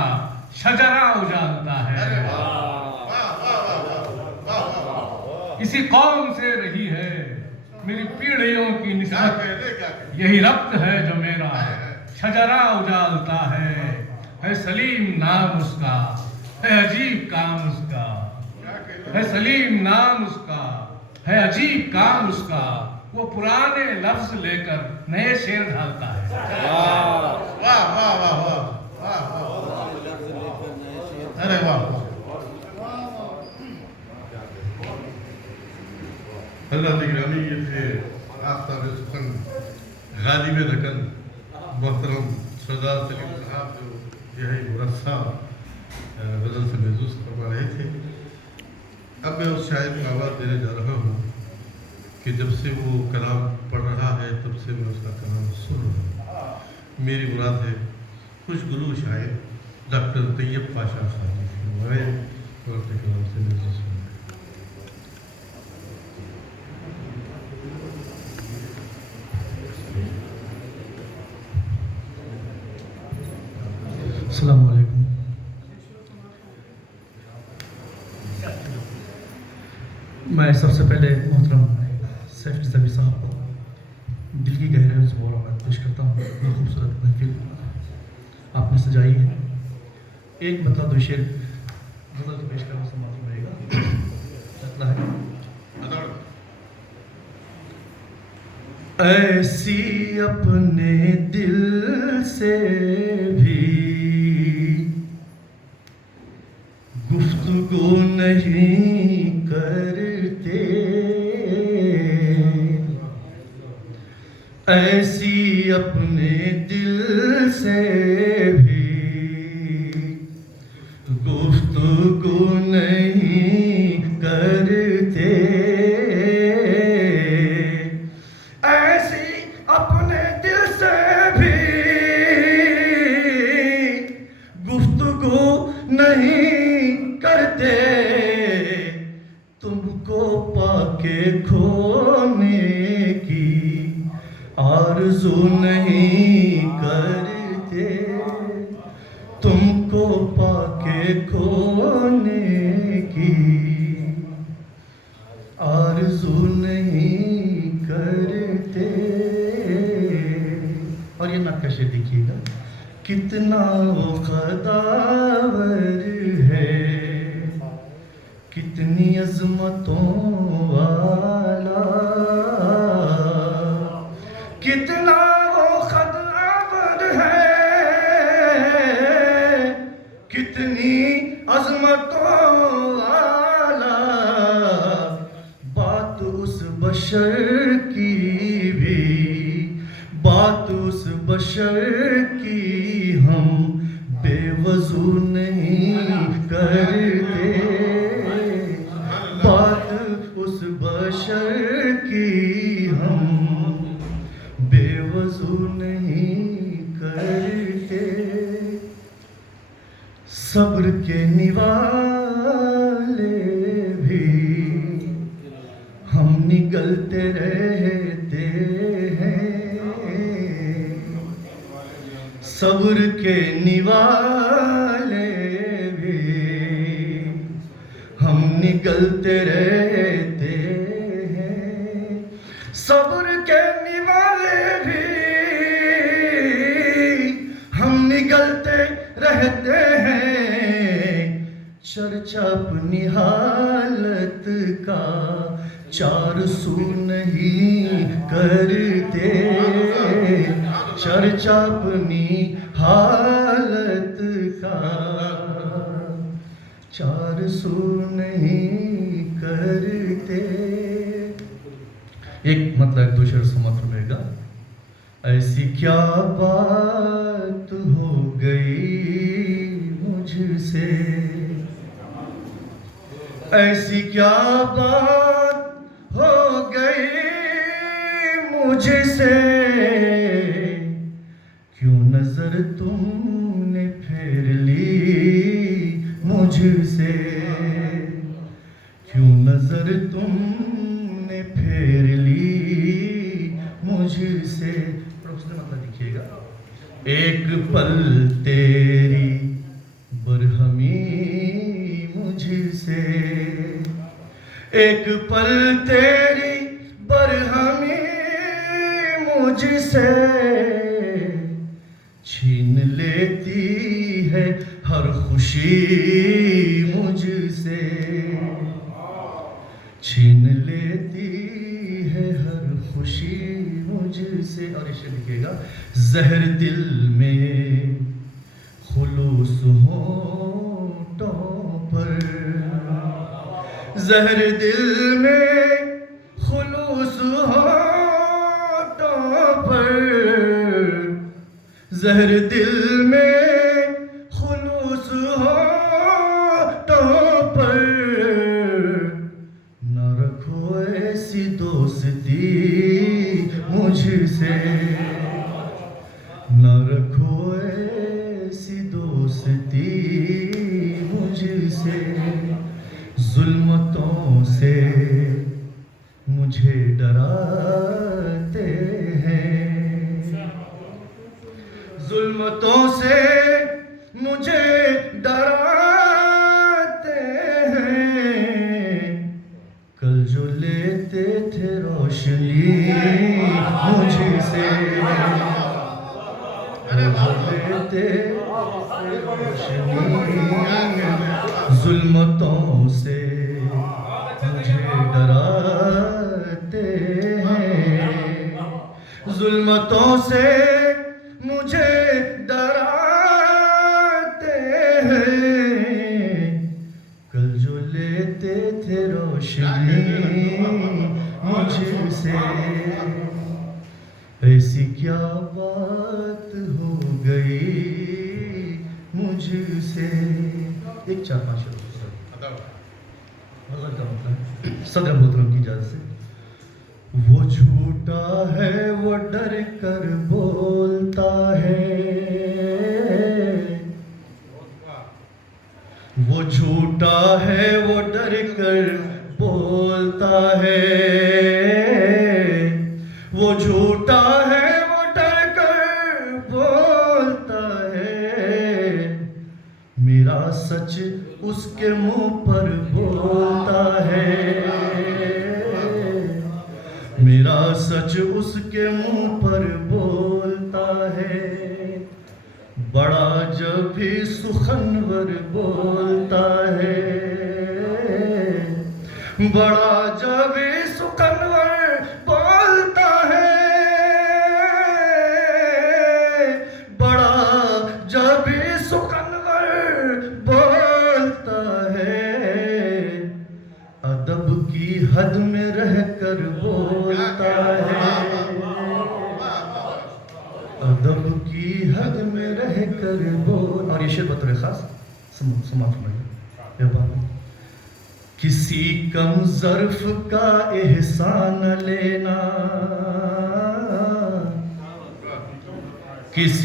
شجرہ اجالتا ہے۔ اسی قوم سے رہی ہے میری پیڑھیوں کی نسبت، یہی ربط ہے جو میرا شجرہ اجالتا ہے سلیم نام اس کا، ہے عجیب کام اس کا، ہے سلیم نام اس کا، ہے عجیب کام اس کا، وہ پرانے لفظ لے کر نئے شعر ڈھالتا ہے۔ ارے واہ، اللہ نگرانی یہ تھے آفتاب سخن غالب رکن محترم سردار سلیم صاحب، جو یہ مرصع غزل سے محظوظ کروا رہے تھے۔ اب میں اس شاعر کو آواز دینے جا رہا ہوں کہ جب سے وہ کلام پڑھ رہا ہے تب سے میں اس کا کلام سن رہا ہوں۔ میری مراد ہے خوشگلو شاعر ڈاکٹر طیب پاشا صاحب ہمارے اور اپنے کلام سے محظوظ ہوں۔ السلام علیکم۔ میں سب سے پہلے محترم سیف نظامی صاحب کو دل کی گہرائیوں سے مبارکباد پیش کرتا ہوں۔ یہ خوبصورت محفل آپ نے سجائی ہے۔ ایک مطلب دو شعر غزل کو پیش کرنے سے معلوم رہے گا، لگتا ہے ایسی اپنے دل سے بھی ایسی اپنے دل سے بھی گفتگو نہیں کرتے، ایسی اپنے دل سے بھی گفتگو نہیں کرتے، تم کو پا کے کھونے کی آرزو نہیں کرتے، تم کو پا کے کھونے کی آرزو نہیں کرتے۔ اور یہ نقشے دیکھیے گا کتنا قداور ہے، کتنی عظمتوں والا، کتنا وہ قداور ہے، کتنی عظمتوں والا، بات اس بشر کی بھی، بات اس بشر کی ہم بے وضو نہیں کرتے، بات اس بشر کی ہم بے وضو نہیں کرتے، صبر کے نوالے بھی ہم نگلتے رہتے ہیں، صبر کے نوالے بھی ہم نگلتے رہتے ہیں، صبر کے نوالے بھی ہم نگلتے رہتے ہیں، چرچا اپنی حالت کا چار سو نہیں کرتے، چرچا اپنی حالت کا چار سو نہیں کرتے۔ ایک مطلب ایک دو شعر سمجھ رہے گا، ایسی کیا بات ہو گئی مجھ سے، ایسی کیا بات ہو گئی مجھ سے، کیوں نظر تم نے پھیر لی مجھ سے، کیوں نظر تم نے پھیر لی مجھ سے۔ اس نے مطلب لکھیے گا، ایک پل تیری برہمی مجھ سے، ایک پل تیری برہمی مجھ سے، چھین لیتی ہے ہر خوشی مجھ سے، چھین لیتی ہے ہر خوشی مجھ سے۔ اور اسے لکھے گا، زہر دل میں خلوص ہونٹوں پر، زہر دل میں خلوص ہونٹوں پر، زہر دل میں خلوص ہونٹوں پر، نہ رکھو ایسی دوستی مجھ سے، نہ رکھو ایسی دوستی مجھ سے، ظلمتوں سے مجھے ڈراتے ہیں، ظلمتوں سے مجھے ڈراتے ہیں، کل جو لیتے تھے روشنی مجھ سے، لیتے ظلمتوں سے مجھے ڈراتے ہیں، ظلمتوں سے مجھے ڈراتے ہیں، کل جو لیتے تھے روشنی مجھ سے، ایسی کیا بات ہو گئی مجھ سے. ایک 4-5 شعر اللہ کا مطلب صدر محترم کی اجازت سے. وہ جھوٹا ہے وہ ڈر کر بولتا ہے, وہ جھوٹا ہے وہ ڈر کر بولتا ہے, وہ جھوٹا ہے وہ ڈر کر بولتا ہے, میرا سچ اس کے منہ پر بولتا ہے, میرا سچ اس کے منہ پر بولتا ہے, بڑا جب بھی سخنور بولتا ہے, بڑا جب بھی سخنور بولتا ہے, بڑا جب بھی سخنور بولتا ہے, ادب کی حد میں رہ کر بولتا ہے, ادب کی حد میں رہ کر بول. اور یہ شعر بطور خاص سماعت فرمائیے. کسی کم ظرف کا احسان لینا, کسی